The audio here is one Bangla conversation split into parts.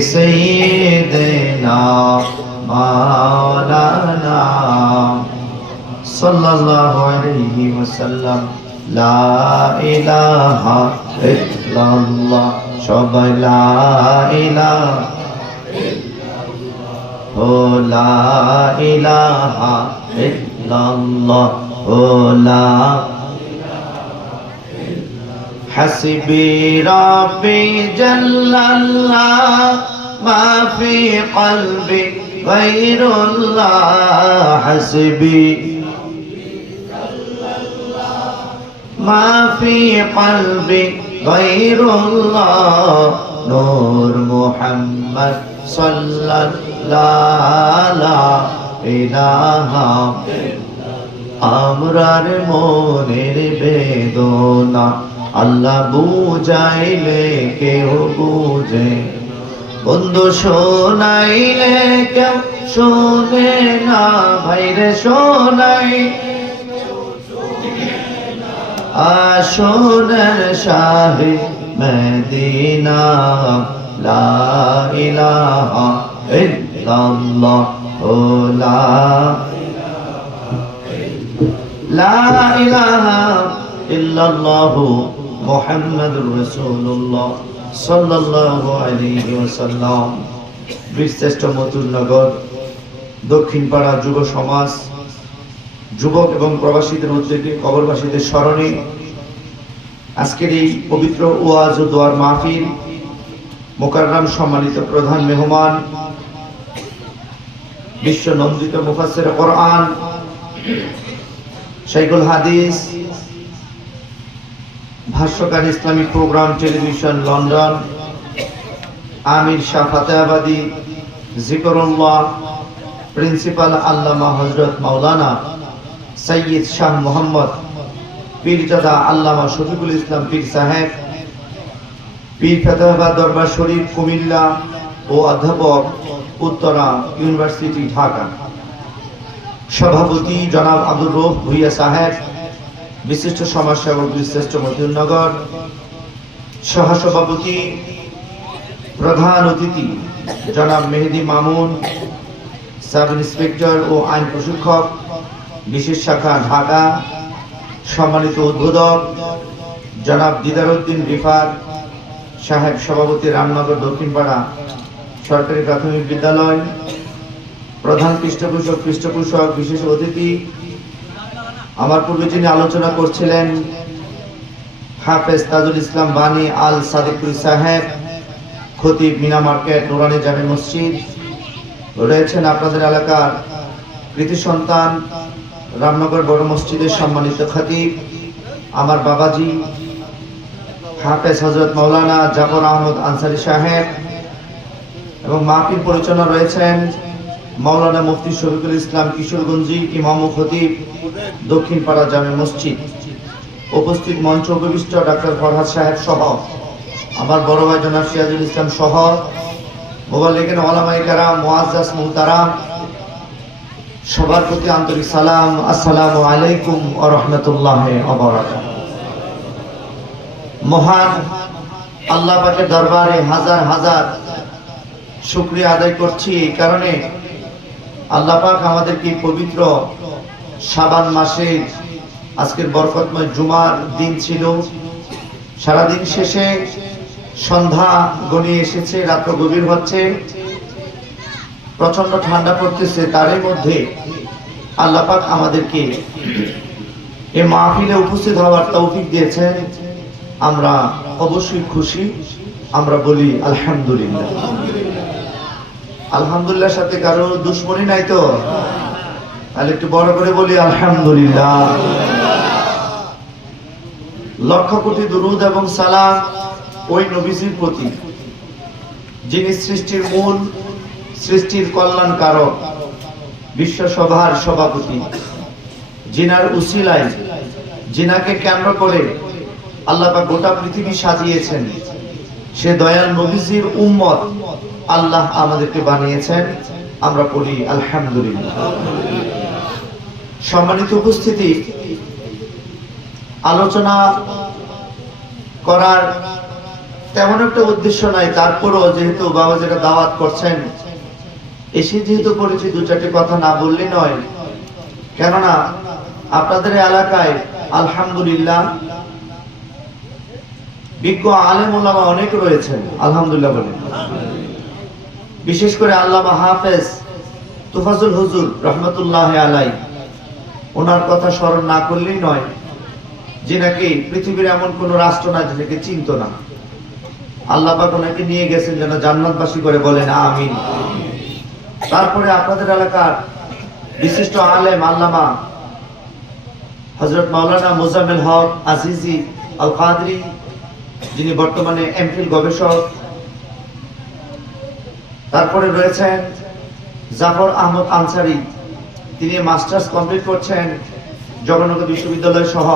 سيدنا مولانا صلى الله عليه وسلم لا إله إلا الله شب لا إله لا إله إلا الله لا حسبي ربي جل الله ما في قلبي غير الله حسبي ما في قلبي غير الله نور محمد صلى الله لا إله আমরার মনের বেদনা আল্লাহ বুঝাইলে কেউ বুঝে বন্ধু শোনাইলে কেউ শোনে না ভাইরে শোনাই আসনের শাহে মদিনা লা ইলাহা ইল্লাল্লাহ লা ইলাহা ইল্লাল্লাহ মুহাম্মাদুর রাসূলুল্লাহ সাল্লাল্লাহু আলাইহি ওয়াসাল্লাম। বীরশ্রেষ্ঠ মতুলনগর দক্ষিণপাড়া যুব সমাজ যুবক এবং প্রবাসীদের উদ্যোগে কবরবাসীদের স্মরণে আজকের এই পবিত্র ওয়াজ ও দোয়ার মাহফিল মোকাররম সম্মানিত প্রধান মেহমান বিশ্ব নন্দিত মুফাসসির কোরআন শাইখুল হাদিস ভাষ্যকার ইসলামিক প্রোগ্রাম টেলিভিশন লন্ডন আমির শাহ ফাতেহাবাদী জিকরুল্লাহ প্রিন্সিপাল আল্লামা হযরত মাওলানা সৈয়দ শাহ মোহাম্মদ পীরজাদা আল্লামা শফিকুল ইসলাম পীর সাহেব পীর ফাতেহাবাদ দরবার শরীফ কুমিল্লা ও অধ্যাপক উত্তরা ইউনিভার্সিটি ঢাকা সভাপতি জনাব আব্দুর রউফ ভুইয়া সাহেব বিশিষ্ট সমাজসেবক বীরশ্রেষ্ঠ মতিউরনগর সহসভাপতি প্রধান অতিথি জনাব মেহেদি মামুন সাব ইন্সপেক্টর ও আইন প্রশিক্ষক বিশেষ শাখা ঢাকা সম্মানিত উদ্বোধক জনাব দিদারউদ্দিন রিফাত সাহেব সভাপতি রামনগর দক্ষিণপাড়া সরকারি প্রাথমিক বিদ্যালয় প্রধান পৃষ্ঠপোষক বিশেষ অতিথি আমার পূর্বে যিনি আলোচনা করছিলেন হাফেজ তাজুল ইসলাম বানী আল সাদিকুল সাহেব খতিব মিনা মার্কেট নুরানি জামে মসজিদ রয়েছেন আপনাদের এলাকার কৃতি সন্তান রামনগর বড় মসজিদের সম্মানিত খতিব আমার বাবাজি হাফেজ হযরত মাওলানা জাফর আহমদ আনসারী সাহেব এবং মাহফিল পরিচালনা রয়েছেন মাওলানা মুফতি শফিকুল ইসলাম কিশোরগঞ্জি ইমাম ও খতিব দক্ষিণপাড়া জামে মসজিদ উপস্থিত মঞ্চ উপবিষ্ট ডাক্তার ফরহাদ সাহেব সহ আমার বড় ভাই জনাব সিরাজুল ইসলাম সহ মুবাল্লিগিন উলামায়ে কেরাম মুআজ্জাজ মুহতারাম সবার প্রতি আন্তরিক সালাম আসসালামু আলাইকুম ওয়া রাহমাতুল্লাহি ওয়া বারাকাতুহু। মহান আল্লাহ পাকের দরবারে হাজার হাজার শুকরিয়া আদায় করছি এই কারণে আল্লাহ পাক আমাদেরকে পবিত্র শাবান মাসে আজকের বরকতময় জুমার দিন ছিল সারাদিন শেষে সন্ধ্যা গনিয়ে এসেছে রাত গভীর হচ্ছে প্রচন্ড ঠান্ডা পড়তেছে তারই মধ্যে আল্লাহ পাক আমাদেরকে এই মাহফিলে উপস্থিত হওয়ার তৌফিক দিয়েছেন আমরা অবশ্যই খুশি আমরা বলি আলহামদুলিল্লাহ। আলহামদুলিল্লাহর সাথে কারো দুশ্মনী নাই তো তাহলে একটু বড় করে বলি আলহামদুলিল্লাহ। লক্ষ কোটি দুরুদ এবং সালাম ওই নবীজির প্রতি যিনি সৃষ্টির মূল সৃষ্টির কল্যাণ কারক বিশ্ব সভার সভাপতি জিনার উসিলায় জিনাকে কেন্দ্র করে আল্লাহ পাক গোটা পৃথিবী সাজিয়েছেন সে দয়াল নবীজির উম্মত আল্লাহ আমাদেরকে বানিয়েছেন আমরা পড়ি আলহামদুলিল্লাহ। সম্মানিত উপস্থিতি আলোচনা করার তেমন একটা উদ্দেশ্য নাই, তারপরও যেহেতু বাবা যেটা দাওয়াত করছেন, এসে যেহেতু পরিচয় দু চারটি কথা না বললে নয়। কেননা আপনাদের এলাকায় আলহামদুলিল্লাহ বিজ্ঞ আলেম ওলামা অনেক রয়েছেন, আলহামদুলিল্লাহ বলেন। বিশেষ করে আল্লামা হাফেজ তুফাজুল হুজুর রহমতুল্লাহ আলাই, ওনার কথা স্মরণ না করলেই নয়, যে নাকি পৃথিবীর এমন কোন রাষ্ট্র না যেটাকে চিনত না। আল্লাহ পাক ওনাকে নিয়ে গেছেন যেন জান্নাতবাসী করে, বলেন আমিন। তারপরে আপনাদের এলাকার বিশিষ্ট আলেম আল্লামা হযরত মাওলানা মুজাম্মেল হক আজিজি আল কাদরি, যিনি বর্তমানে এমফিল গবেষক। তারপরে রয়েছেন জাফর আহমদ আনসারী, তিনি মাস্টার্স কমপ্লিট করছেন জগন্নাথ বিশ্ববিদ্যালয় সহ।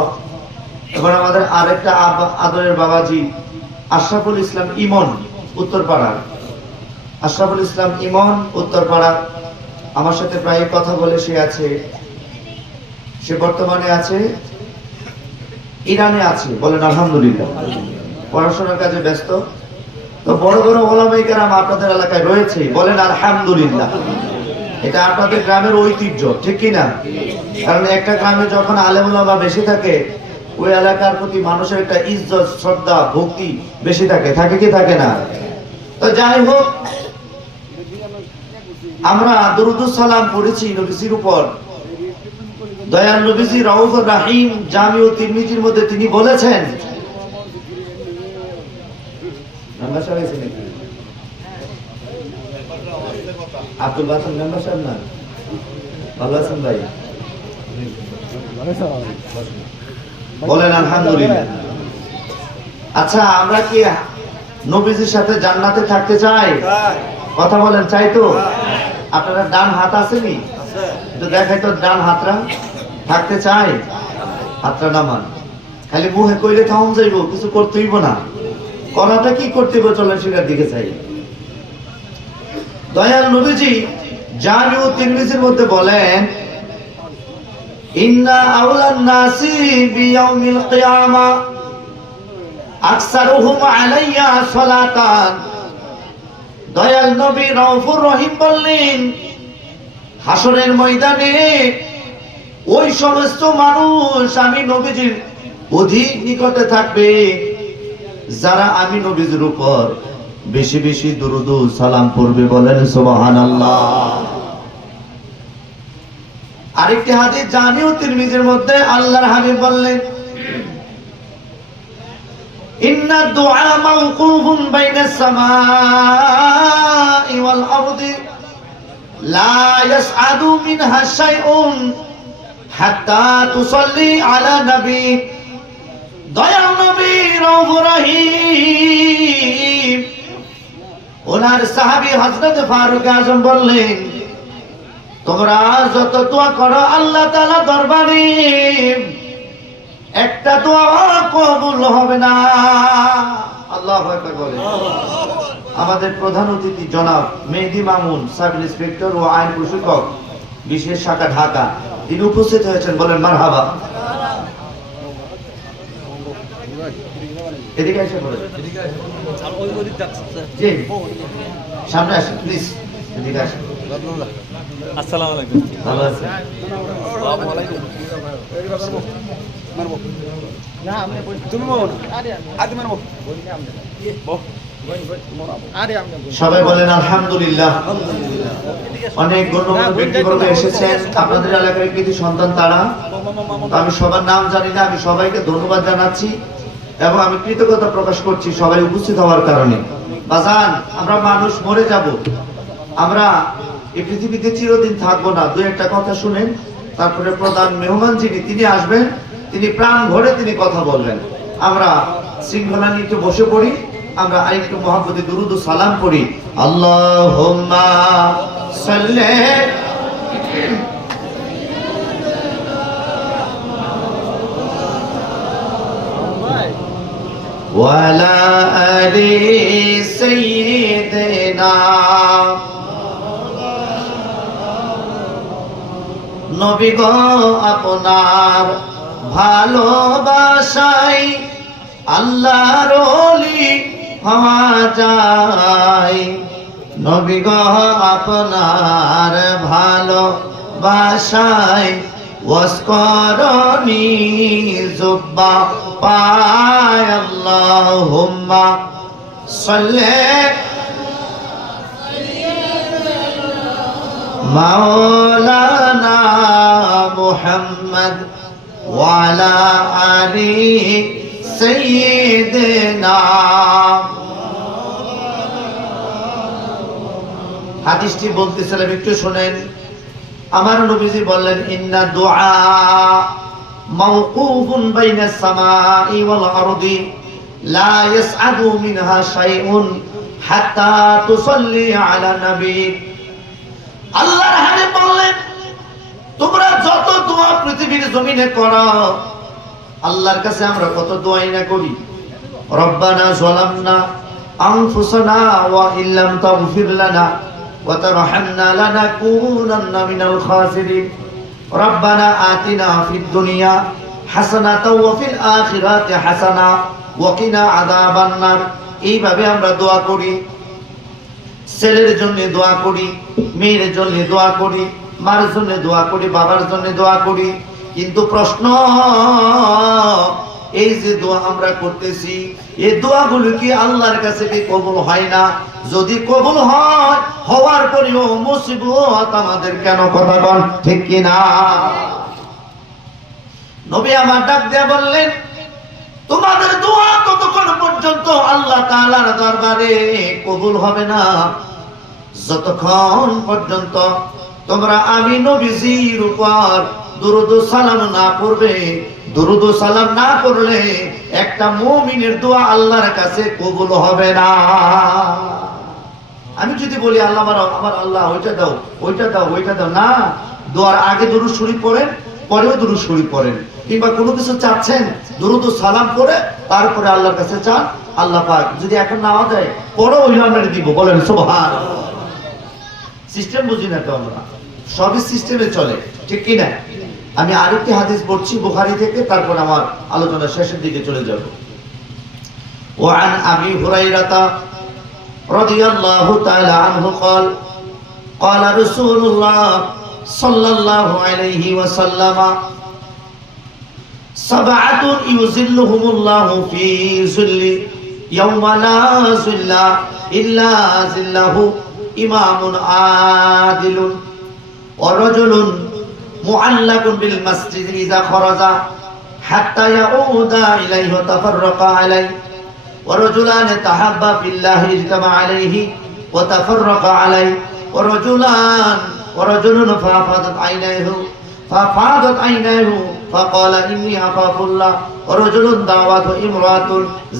এবার আমাদের আরেকটা আদরের বাবাজি আশরাফুল ইসলাম ইমন, উত্তরপাড়া। আশরাফুল ইসলাম ইমন উত্তরপাড়া আমার সাথে প্রায় কথা বলে, সে বর্তমানে আছে ইরানে আছে, বলেন আলহামদুলিল্লাহ, পড়াশোনার কাজে ব্যস্ত। তো বড় বড় ওলামায়ে কেরাম আপনাদের এলাকায় রয়েছে, বলেন আলহামদুলিল্লাহ। এটা আপনাদের গ্রামের ঐতিহ্য, ঠিক কিনা? কারণ একটা গ্রামে যখন আলেম ওলামা বেশি থাকে, ওই এলাকার প্রতি মানুষের একটা ইজ্জত, শ্রদ্ধা, ভক্তি বেশি থাকে, থাকে কি থাকে না? তো যাই হোক, আমরা দুরুদুস সালাম পড়েছি নবীজির উপর। দয়াল নবীজি রাউফুর রাহিম জামি ও তিরমিজির মধ্যে তিনি বলেছেন, আব্দুল বাসন মেম্বার সাহেব না, ভালো আছেন ভাই? বলেন আলহামদুলিল্লাহ। আচ্ছা, আমরা কি নবীজির সাথে জান্নাতে থাকতে চাই? কথা বলেন, চাই তো? আপনারা ডান হাত আসেনি তো দেখাই তো, ডান হাতরা থাকতে চাই, হাতরা নামান। খালি মুখে কইলে থাম যাইব, কিছু করতে হইব না। করাটা কি করতে হইব, চলেন সেটার দিকে চাই। দয়াল নবীজি জামি ও তিরমিজির মধ্যে বলেন, ইন্না আউলান নাসি বিয়াউমিল কিয়ামা আকসারুহুম আলাইয়া সালাতান। দয়াল নবী রাউফুর রহিম বললেন, হাসরের ময়দানে ওই সমস্ত মানুষ আমি নবীজির অধিক নিকটে থাকবে যারা আমি নবীজির উপর বেশি বেশি দুরুদ ও সালাম পড়বে, বলেন সুবহানাল্লাহ। আরেকটি হাদিস জামি ও তিরমিজির মধ্যে আল্লাহর হাবিব বললেন, ইন্না দুআ মাওকুফুন বাইনাস সামাই ওয়াল আরদি লা ইয়াসআদু মিনহা শাইউন হাত্তা তুসাল্লি আলা নবী। দয়াল নবী রাউফুর রহিম ওনার সাহাবী হযরত ফারুক আযম বললেন, তোমরা যত দোয়া করো আল্লাহ তাআলা দরবারে একটা দোয়া কবুল হবে না। আল্লাহু আকবার বলেন। আমাদের প্রধান অতিথি জনাব মেহেদী মামুন, সাব ইন্সপেক্টর ও আইন প্রশিক্ষক, বিশেষ শাখা ঢাকা, তিনি উপস্থিত হয়েছেন, বলেন মারহাবা। এদিকে এসে বলেন, জি সামনে আসেন প্লিজ, এদিকে আসেন। আসসালামু আলাইকুম। ভালো আছেন? সবাই বলেন আলহামদুলিল্লাহ। অনেক গণ্যমান্য ব্যক্তিবর্গ এসেছেন, আপনাদের এলাকার কিছু সন্তান তারা, আমি সবার নাম জানি না, আমি সবাইকে ধন্যবাদ জানাচ্ছি এবং আমি কৃতজ্ঞতা প্রকাশ করছি সবাই উপস্থিত হওয়ার কারণে। বাজান, আমরা মানুষ মরে যাব, আমরা এই পৃথিবীতে চিরদিন থাকবো না। দুই একটা কথা শুনেন, তারপরে প্রধান মেহমান যিনি তিনি আসবেন, তিনি প্রাণ ভরে তিনি কথা বলবেন। আমরা শৃঙ্খলা নিয়ে একটু বসে পড়ি, আমরা আরেকটু মহব্বতে দুরুদ ও সালাম পড়ি। আল্লাহুম্মা সাল্লি ওয়ালা আলি সাইয়্যিদিনা। নবী গো, আপনার ভালোবাসায় আল্লাহর ওলি হওয়া যায়। নবী গো আপনার ভালোবাসায় ওয়াস করনি জুব্বা পায়। আল্লাহুম্মা সাল্লি মাওলানা মুহাম্মদ ওয়া আলা আলি সাইয়্যিদিনা। হাদিসটি বলতেছিলাম, একটু শুনেন। আমার নবীজি বললেন, ইন্না দুআ মাওকুফুন বাইনাস সামাই ওয়াল আরদি লা ইয়াসআদু মিনহা শাইউন হাত্তা তুসাল্লি আলা নবী। আল্লাহর হাবিব বললেন, তোমরা যত দোয়া পৃথিবীর জমিনে করো, আল্লাহর কাছে আমরা কত দোয়াই না করি। রব্বানা যালামনা আনফুসানা ওয়া ইল্লাম তাগফির লানা ওয়া তারহামনা লানাকুনান্না মিনাল খাসিরিন। রব্বানা আতিনা ফিদ দুনিয়া হাসানাতাও ওয়া ফিল আখিরাতি হাসানা ওয়া কিনা আযাবান নার। এইভাবে আমরা দোয়া করি। ছেলের জন্য দোয়া করি, মেয়ের জন্য দোয়া করি, মার জন্য দোয়া করি, বাবার জন্য দোয়া করি। কিন্তু প্রশ্ন, এই যে দোয়া আমরা করতেছি, এই দোয়াগুলো কি আল্লাহর কাছে কি কবুল হয় না? যদি কবুল হয়, হওয়ার পরেও মুসিবত আমাদের কেন? কথা বল ঠিক কি না? নবী আমার ডাক দিয়ে বললেন, তোমাদের দোয়া ততক্ষণ পর্যন্ত আল্লাহ তাআলার দরবারে কবুল হবে না, যতক্ষণ পর্যন্ত তোমরা আমি নবীজির উপর দুরূদ ও সালাম না পড়বে। দুরূদ ও সালাম না পড়লে একটা মুমিনের দোয়া আল্লাহর কাছে কবুল হবে না। আমি যদি বলি আল্লাহ আমার আল্লাহ ওইটা দাও, ওইটা দাও, ওইটা দাও, না, দোয়ার আগে দুরূদ শরীফ পড়েন, পরেও দুরূদ শরীফ পড়েন। কিংবা কোনো কিছু চাচ্ছেন, দুরূদ ও সালাম করে তারপরে আল্লাহর কাছে চান। আল্লাহ পাক যদি এখন নাও দেয়, পরেও ওই আমরা দিব। বলেন সুবহানাল্লাহ। সিস্টেম বুঝি না তো আমরা, সবই সিস্টেমে চলে, ঠিক কি না? আমি আরেকটি হাদিস পড়ছি বুখারী থেকে, তারপর আমার আলোচনা শেষের দিকে চলে যাব। ওয়ান আবি হুরায়রা রাদিয়াল্লাহু তাআলা আনহু قال قال رسول الله صلى الله عليه وسلم سبعة يظلهم الله في ظل يوم لا ظل إلا ظله إمام عادل ورجل معلق بالمسجد إذا خرج حتى يعود إليه وتفرق عليه ورجلان تحابا في الله اجتمع عليه وتفرق عليه ورجل ففاضت عينيه فقال إني أخاف الله ورجل دعوته امرأة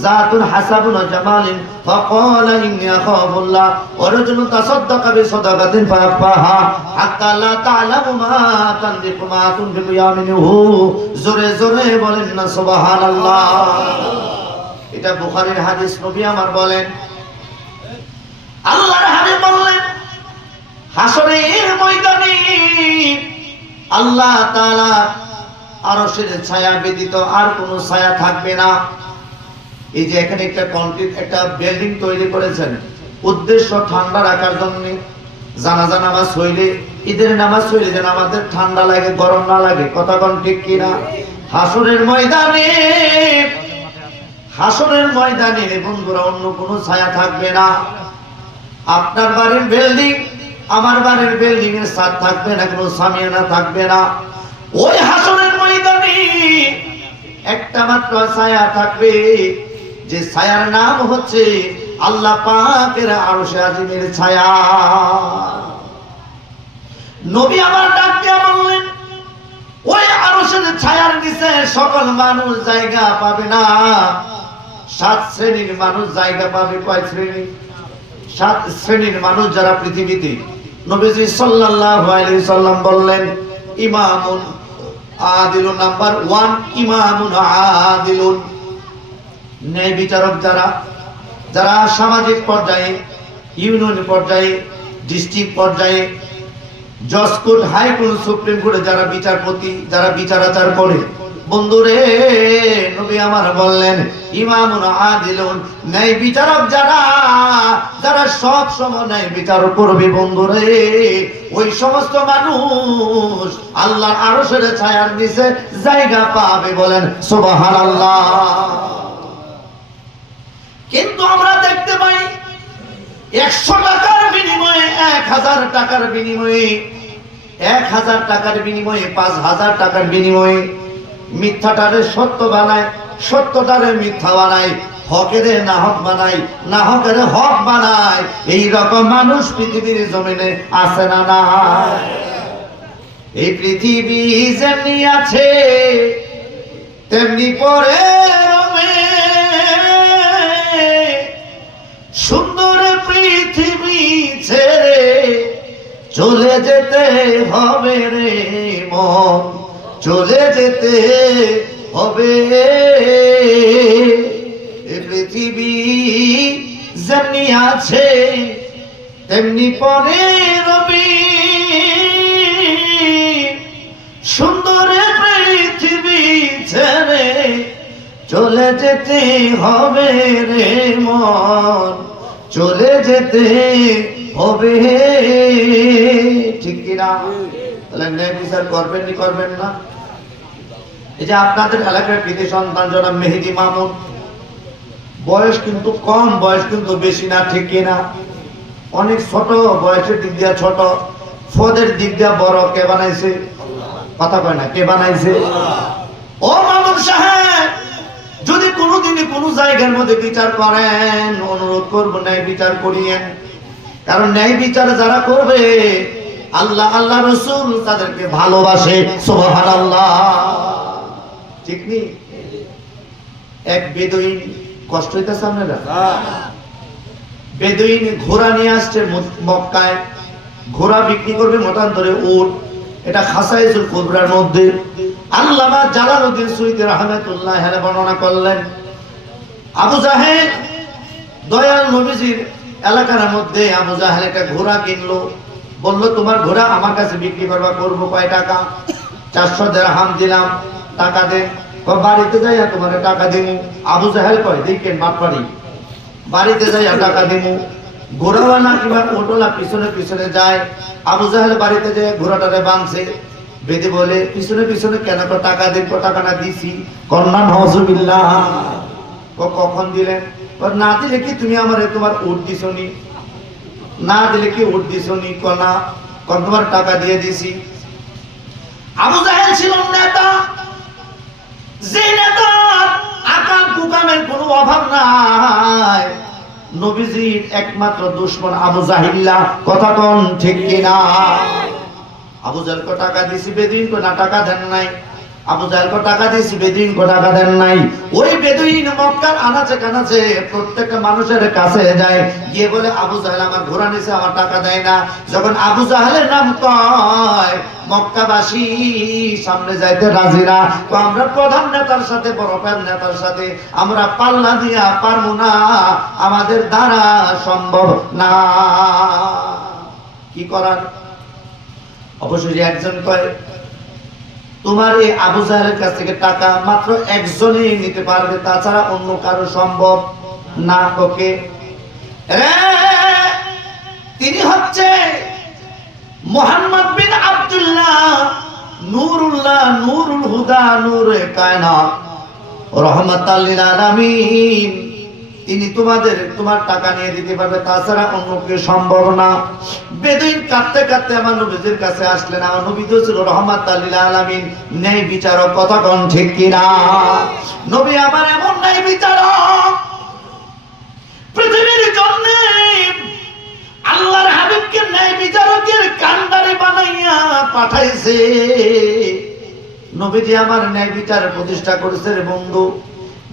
ذات حسب وجمال فقال إني أخاف الله ورجل تصدق بصدقة فأخفاها حتى لا تعلم ما تنفق يمينه জোরে জোরে বলেন না সুবহানাল্লাহ। এটা বুখারীর হাদিস। নবী আমার বলেন, আল্লাহর হাবিব বললেন, হাসরের ময়দানে আল্লাহ তাআলা আরশের ছায়া ব্যতীত আর কোনো ছায়া থাকবে না। এই যে এখানে একটা কংক্রিট একটা বিল্ডিং তৈরি করেছেন, উদ্দেশ্য ঠান্ডা রাখার জন্য। জানাজা নামাজ হইলে, ঈদের নামাজ হইলে যেন আমাদের ঠান্ডা লাগে, গরম না লাগে। কথা কোন ঠিক কিনা? হাসরের ময়দানে, হাসরের ময়দানে বন্ধুরা অন্য কোনো ছায়া থাকবে না। আপনার বাড়ির বিল্ডিং, আমার বাড়ির বিল্ডিং এর ছাদ থাকবে না, কোনো সামিয়ানা থাকবে না। ওই হাসরের ময়দানে একটা মাত্র ছায়া থাকবে, যে ছায়ার নাম হচ্ছে আল্লাহ পাকের আরশে আজিমের ছায়া। নবী আমার ডাক দিয়ে বললেন, ওই আরশের ছায়ার নিচে সকল মানুষ জায়গা পাবে না। 7 শ্রেণীর মানুষ জায়গা পাবে। কয় শ্রেণী? 7 শ্রেণীর মানুষ যারা পৃথিবীতে। নবীজি সাল্লাল্লাহু আলাইহি সাল্লাম বললেন, ইমামুন আদিলুন, নাম্বার 1 ইমামুন আদিলুন, ন্যায় বিচারক যারা, যারা সামাজিক পর্যায়ে, ইউনিয়ন পর্যায়ে, ডিস্ট্রিক্ট পর্যায়ে, জজ কোর্ট, হাই কোর্ট, সুপ্রিম কোর্টে যারা বিচারপতি, যারা বিচারাচার করে, বন্ধুরে, নবী আমার বললেন ইমামুন আদিলুন, ন্যায় বিচারক যারা যারা সব সময় ন্যায় বিচার করবে বন্ধুরে, ওই সমস্ত মানুষ আল্লাহর আরশের ছায়ার নিচে জায়গা পাবে। বলেন সুবহানাল্লাহ। কিন্তু আমরা দেখতে পাই 100 টাকার বিনিময়ে 1000 টাকার বিনিময়ে 1000 টাকার বিনিময়ে 5000 টাকার বিনিময়ে মিথ্যাটারে সত্য বানায়, সত্যটারে মিথ্যা বানায়, হকেরে নাহক বানায়, নাহকেরে হক বানায়। এই রকম মানুষ পৃথিবীর জমিনে আছে না না? এই পৃথিবী যেমনি আছে তেমনি পরে রবে। সুন্দর পৃথিবী ছেড়ে চলে যেতে হবে রে মন, চলে যেতে হবে। এই পৃথিবী যেমনি আছে তেমনি পরে রবি। সুন্দর পৃথিবী ছেড়ে চলে যেতে হবে রে মন, চলে যেতে হবে। ঠিক কিনা? তাহলে ন্যায় বিচার করবেন কি করবেন না? এই যে আপনাদের এলাকার কৃতি সন্তান জনাব মেহেদী মামুন, বয়স কিন্তু কম, বয়স কিন্তু বেশি না। ঠিক কিনা? অনেক ছোট, বয়সের দিক দিয়ে ছোট, পদের দিক দিয়ে বড়। কে বানাইছে? কথা কয় না, কে বানাইছে? ও মামুন সাহেব, যদি কোনোদিনই কোনো জায়গার মধ্যে বিচার করেন, অনুরোধ করব ন্যায় বিচার করিয়েন। কারণ ন্যায় বিচার যারা করবে আল্লাহ আল্লাহ রাসূল তাদেরকে ভালোবাসে। সুবহানাল্লাহ। ঠিক নেই? এক বেদুইন, কষ্ট হইতেছে আপনারা? বেদুইন ঘোড়া নিয়ে আসছে মক্কায়, ঘোড়া বিক্রি করবে মতান্তরে উট। এটা খাসাইসুল কুবরার মধ্যে আল্লামা জালালউদ্দিন সুয়ুতী রাহমাতুল্লাহ আলাইহি বর্ণনা করলেন, আবু জাহেল দয়াল নবীজির এলাকার মধ্যে আবু জাহেল একটা ঘোড়া কিনলো। বলল তোমার ঘোড়া আমার কাছে বিক্রি করবা, করবো কয় টাকা? 400 দিরহাম দিলাম, টাকা দেন। বাড়িতে যাইয়া তোমার টাকা দিমু। আবু জাহেল কয় দেখেন বাটপাড়ি, বাড়িতে যাইয়া টাকা দিমু। ঘোড়াওয়ালা কিংবা ওটোলা পিছনে পিছনে যায়। আবু জাহেল বাড়িতে যায়, ঘোড়াটারে বাঁধছে, বেঁধে বলে পিছনে পিছনে কেন টাকা দেন? টাকা না দিছি। কন্যা নজুবিল্লাহ। কখন দিলেন? না দিলে কি তুমি আমারে তোমার উট দিছনি? না দিলে কি উট দিছনি? কনা তোমার টাকা দিয়ে দিছি। আবু জাহেল ছিল নেতা, যে নেতার আকাম কুকামের কোনো অভাব নাই। নবীজির একমাত্র দুশমন আবু জাহিল্লা। কথা কোন ঠিক কিনা? আবু জাহেল কো টাকা দিছি, বেদুইন কো না টাকা দেন নাই। আবু জাহেল কো টাকা দিছি, বেদুইন কো টাকা দেন নাই। ওই বেদুইন মক্কার আনাচে কানাচে প্রত্যেকটা মানুষের কাছে যায়, গিয়ে বলে আবু জাহেল আমার ঘোড়া নিছে, আমার টাকা দেয় না। যখন আবু জাহেলের নাম কয়, মক্কাবাসী সামনে যাইতে রাজি না। তো আমরা প্রধান নেতার সাথে, বড় নেতার সাথে আমরা পাল্লা দিয়া পারবো না, আমাদের দ্বারা সম্ভব না। কি করার? অবশ্যই একজন কয় তোমার এই আবু জাহেলের কাছ থেকে টাকা মাত্র একজনই নিতে পারবে, তাছাড়া অন্য কারো সম্ভব না। ওকে, তিনি হচ্ছে মুহাম্মদ বিন আব্দুল্লাহ নূরুল্লাহ, নূরুল হুদা, নূরে কায়নাত, রাহমাতাল লিল আলামিন। তিনি তোমার টাকা নিয়ে দিতে পারবে, তাছাড়া অন্য কেউ সম্ভব না। বেদুইন কাঁদতে কাঁদতে আমার নবীজির কাছে আসলেন। আমার নবী তো ছিল রাহমাতাল লিল আলামিন, ন্যায় বিচারক। কথা কোন ঠিক কিনা? নবী আমার এমন ন্যায় বিচারক, পৃথিবীর জন্য আল্লাহর হাবিবকে ন্যায় বিচারকের কান্ডারে বানাইয়া পাঠাইছে। নবীজি আমার ন্যায় বিচার প্রতিষ্ঠা করেছে রে বন্ধু।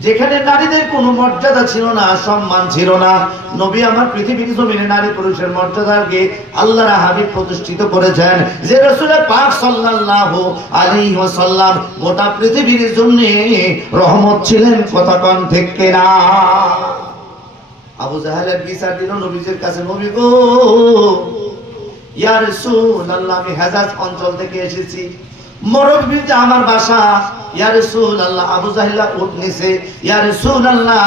যেখানে নারীদের কোনো মর্যাদা ছিল না, সম্মান ছিল না, নবী আমার পৃথিবীর জমিনে নারী পুরুষের মর্যাদাকে আল্লাহর হাবিব প্রতিষ্ঠিত করেছেন। যে রাসূল পাক সাল্লাল্লাহু আলাইহি ওয়াসাল্লাম গোটা পৃথিবীর জন্য রহমত ছিলেন। কথা কোন ঠিক কিনা? আবু জাহেলের বিচার দিল নবীজির কাছে, নবী গো, ইয়া রাসূলুল্লাহ, আমি হেজাজ অঞ্চল থেকে এসেছি, মুরব্বি যে আমার বাসা, ইয়া রাসূলুল্লাহ আবু জাহেলা উট নিছে, ইয়া রাসূলুল্লাহ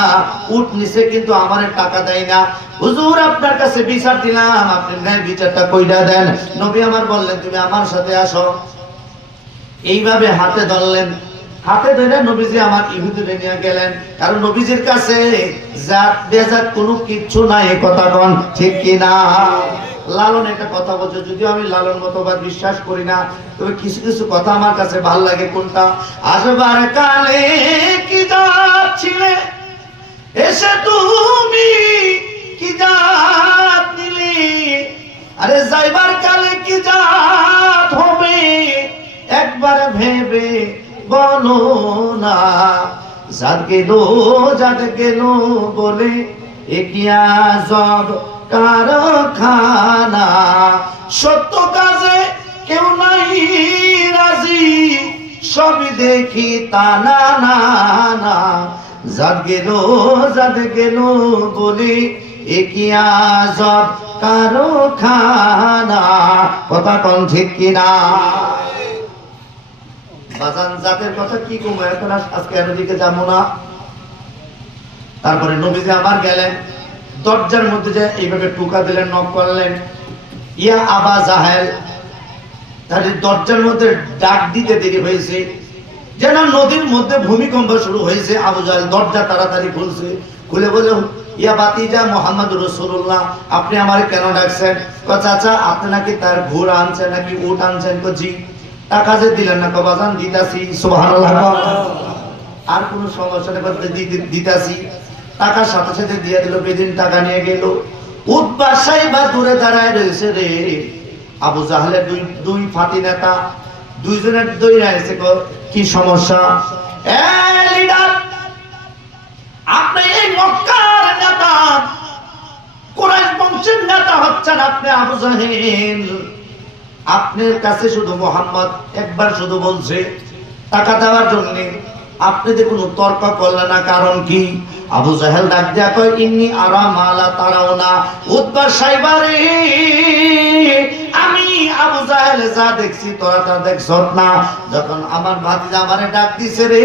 উট নিছে কিন্তু আমারে টাকা দেয় না। হুজুর আপনার কাছে বিচার দিলাম, আপনি ন্যায় বিচারটা কইরা দেন। নবী আমার বললেন তুমি আমার সাথে আসো। এইভাবে হাতে ধরলেন, হাতে ধরে নবীজি আমার ইহুদিরে নিয়ে গেলেন। কারণ নবীজির কাছে জাত বেজাত কোনো কিচ্ছু নাই, কথা কোন ঠিক কি না? লালন একটা কথা বলছে, যদিও আমি লালন মতবাদ বিশ্বাস করি না, তবে কিছু কিছু কথা আমার কাছে ভালো লাগে। কোনটা? আসবার কালে কি জাত ছিলে, এসে তুমি কি জাত নিলে, আরে যাইবার কালে কি জাত হবে একবার ভেবে বলো না। জাত গেল বলে একিয়া জব কারখানা, সত্য কাজে কেউ নাই রাজি, সবই দেখি তা না না না। জাত গেল বলে একিয়া জব কারখানা, কথা কোন ঠিক কিনা? বাজান জাতের কথা কি কমো, এখন আজকে এর দিকে যাবো না। তারপরে নবীজি আবার গেলেন, দরজার মধ্যে যে এইভাবে টুকা দিলেন, নক করলেন, ইয়া আবা জাহেল। তার দরজার মধ্যে ডাক দিতে দেরি হয়েছে, যেন নদীর মধ্যে ভূমিকম্প শুরু হয়েছে। আবু জাহেল দরজা তাড়াতাড়ি খুলছে, খুলে বলে ইয়া বাতিজা মুহাম্মদুর রাসূলুল্লাহ, আপনি আমারে কেন ডাকছেন? চাচা আপনি নাকি তার ঘোড়া আনছেন নাকি উট আনছেন? জি। টাকা যে দিলেন না? বাজান দিতাছি। সুবহানাল্লাহ। আর কোন সমস্যা নেই, দিতাছি। টাকার সাথে সাথে দিয়ে দিল, বেদিন টাকা নিয়ে গেল। উতবা সাইবা দূরে দাঁড়ায় রয়েছে রে। আবু জাহেলের দুই ফাতি নেতা, দুইজনের দইরা এসে কি সমস্যা? লিডার, আপনি এই মক্কার নেতা, কুরাইশ বংশের নেতা হচ্ছেন আপনি আবু জাহেল। আপনার কাছে শুধু মোহাম্মদ একবার শুধু বলছে টাকা দেওয়ার জন্য, আপনি যে কোনো তর্ক করলেন না, কারণ কি? আবু জাহেল ডাক দিয়া কয় ইন্নী আরা মালা তারাও না। উতবা সাইবা রে, আমি আবু জাহেল যা দেখছি তোরা তা দেখছস না। যখন আমার ভাতিজা আমারে ডাক দিছে রে,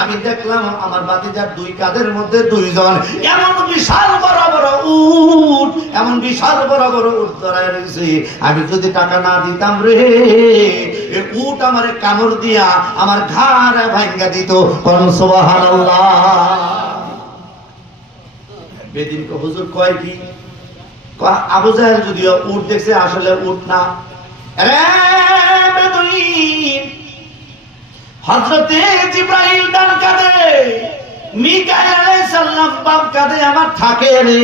আমি দেখলাম আমার ভাতিজার দুই কাঁধের মধ্যে দুইজন এমন বিশাল বড় বড় উট, এমন বিশাল বড় বড় উট ধরায় রয়েছে। আমি যদি টাকা না দিতাম রে, এই উট আমারে কামড় দিয়া আমার ঘাড় ভাঙ্গা দিত। সুবহানাল্লাহ। বেদিন কো হুজুর কয় কি? আবু জাহেল যদিও উট দেখছে, আসলে উট না। আরে বেদুইন, হযরতে জিবরাইল ডান কাঁধে, মিকাইল আলাইহিস সালাম বাম কাঁধে আমার থাকে রে।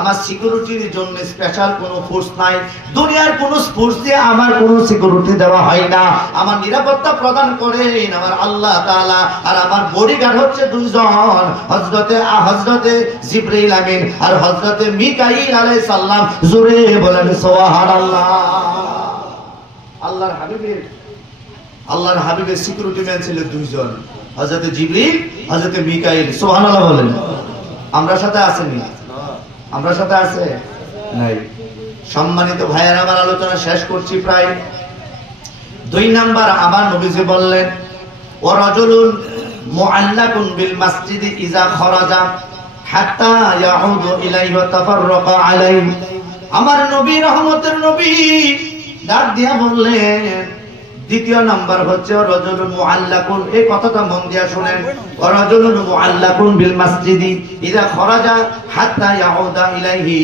আমার সিকিউরিটির জন্য স্পেশাল কোনো ফোর্স নাই, দুনিয়ার কোনো ফোর্স দিয়ে আমার কোনো সিকিউরিটি দেওয়া হয় না। আমার নিরাপত্তা প্রদান করেন আমার আল্লাহ তাআলা, আর আমার বডিগার্ড হচ্ছে দুইজন, হযরতে জিবরাইল আমিন আর হযরতে মিকাইল আলাইহিস সালাম। জোরে বলেন সুবহানাল্লাহ। আল্লাহর হাবিবের সিকিউরিটি ম্যান ছিল দুইজন, হযরতে জিবরাইল, হযরতে মিকাইল। সুবহানাল্লাহ বলেন। আমরা সাথে আসেনি? আমরা সাথে আছে নাই? সম্মানিত ভাইয়ের, আমার আলোচনা শেষ করছি প্রায়। 2 নাম্বার আমার নবীজি বললেন ওয়া রাজুলুন মুআল্লাকুন বিল মাসজিদি ইযা খারাজা হাত্তা ইয়াউদু ইলাইহি ওয়া তাফাররাকা আলাইহি। আমার নবী, রহমতের নবী, ডাক দিয়া বললেন, দ্বিতীয় নাম্বার হচ্ছে রাজুলুন মুআল্লাকুন। এই কথাটা মন দিয়া শুনেন, রাজুলুন মুআল্লাকুন বিল মাসজিদি ইযা খারাজা হাত্তা ইয়াউদা ইলাইহি।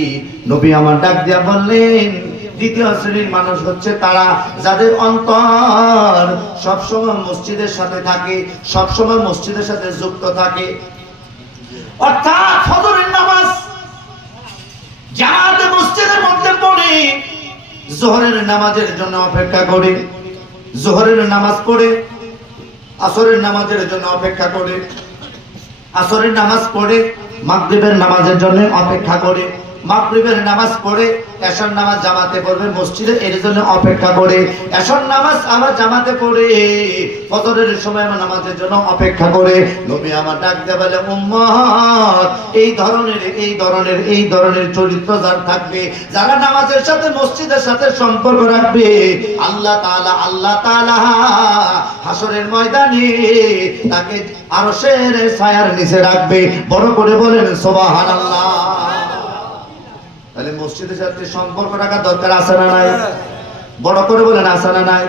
নবী আমার ডাক দিয়া বললেন, দ্বিতীয় শ্রেণীর মানুষ হচ্ছে তারা যাদের অন্তর সবসময় মসজিদের সাথে থাকে, সবসময় মসজিদের সাথে যুক্ত থাকে। অর্থাৎ ফজরের নামাজ জামাতে মসজিদের মধ্যে পড়ে, যোহরের নামাজের জন্য অপেক্ষা করে, যোহরের নামাজ পড়ে আসরের নামাজের জন্য অপেক্ষা করে, আসরের নামাজ পড়ে মাগরিবের নামাজের জন্য অপেক্ষা করে, মাগরিবের নামাজ পড়ে এশার নামাজ জামাতে পড়বে মসজিদে, এর জন্য অপেক্ষা করে। এশার নামাজ আবার জামাতে পড়ে ফজরের সময় আমার নামাজের জন্য অপেক্ষা করে। নবী আমার ডাক দিয়ে বলে, উম্মত, এই ধরনের চরিত্র যার থাকবে, যারা নামাজের সাথে মসজিদের সাথে সম্পর্ক রাখবে, আল্লাহ তাআলা হাসরের ময়দানে তাকে আরশের ছায়ার নিচে রাখবে। বড় করে বলেন সুবহানাল্লাহ। তাহলে মসজিদের সাথে সম্পর্ক রাখা দরকার আছে না নাই? বড় করে বলেন আছে না নাই?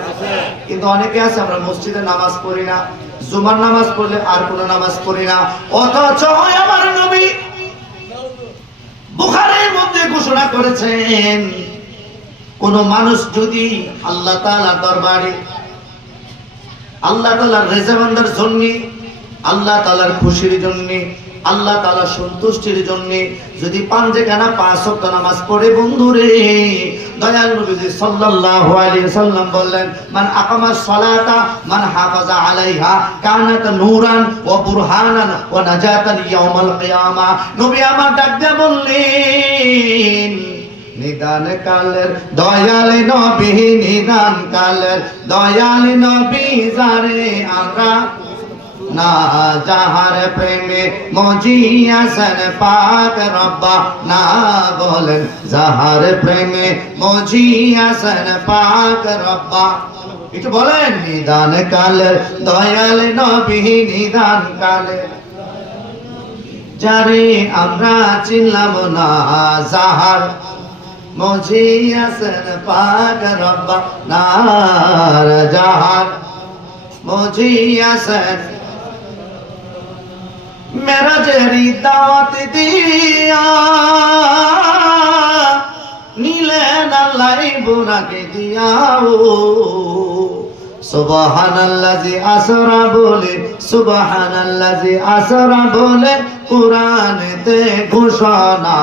কিন্তু অনেকে আছে আমরা মসজিদে নামাজ পড়ি না, জুমার নামাজ পড়লে আর কোনো নামাজ পড়ি না, অথচ আমার নবী বুখারীর মধ্যে ঘোষণা করেছেন, কোন মানুষ যদি আল্লাহ তাআলার দরবারে আল্লাহ তাআলার রেজামন্দের জন্য, আল্লাহ তাআলার খুশির জন্য, আল্লাহ তাআলার সন্তুষ্টির জন্য যদি পাঁচখানা 5 ওয়াক্ত নামাজ পড়ে, বন্ধুরে, দয়াল নবী সাল্লাল্লাহু আলাইহি সাল্লাম বললেন, মান আকামাস সালাতা মান হাফাজা আলাইহা কানাত নূরান ওয়া বুরহানান ওয়া নাজাতান ইয়াউমাল কিয়ামা। নবী আমার ডাক দিয়ে বললেন, নিদান কালের দয়াল নবী, নিদান কালের দয়াল নবী, যারে আমরা না যাহার প্রেমে মজিয়াছেন পাক রব্বা, না বলেন যাহার প্রেমে মজিয়াছেন পাক রব্বা। একটু বলেন, নিদান কালের দয়াল নবী, নিদান কালের যারে আমরা চিনলাম না, যাহার মজিয়াছেন পাক রব্বা, না যাহার মজিয়াছেন। মেরাজেরি দাওয়াত দিয়া নিলেন আল্লাহ বুরাকে দিয়াও, সুবহানাল্লাজি আসরা বলে, সুবহানাল্লাজি আসরা বলে কুরআনেতে ঘোষণা,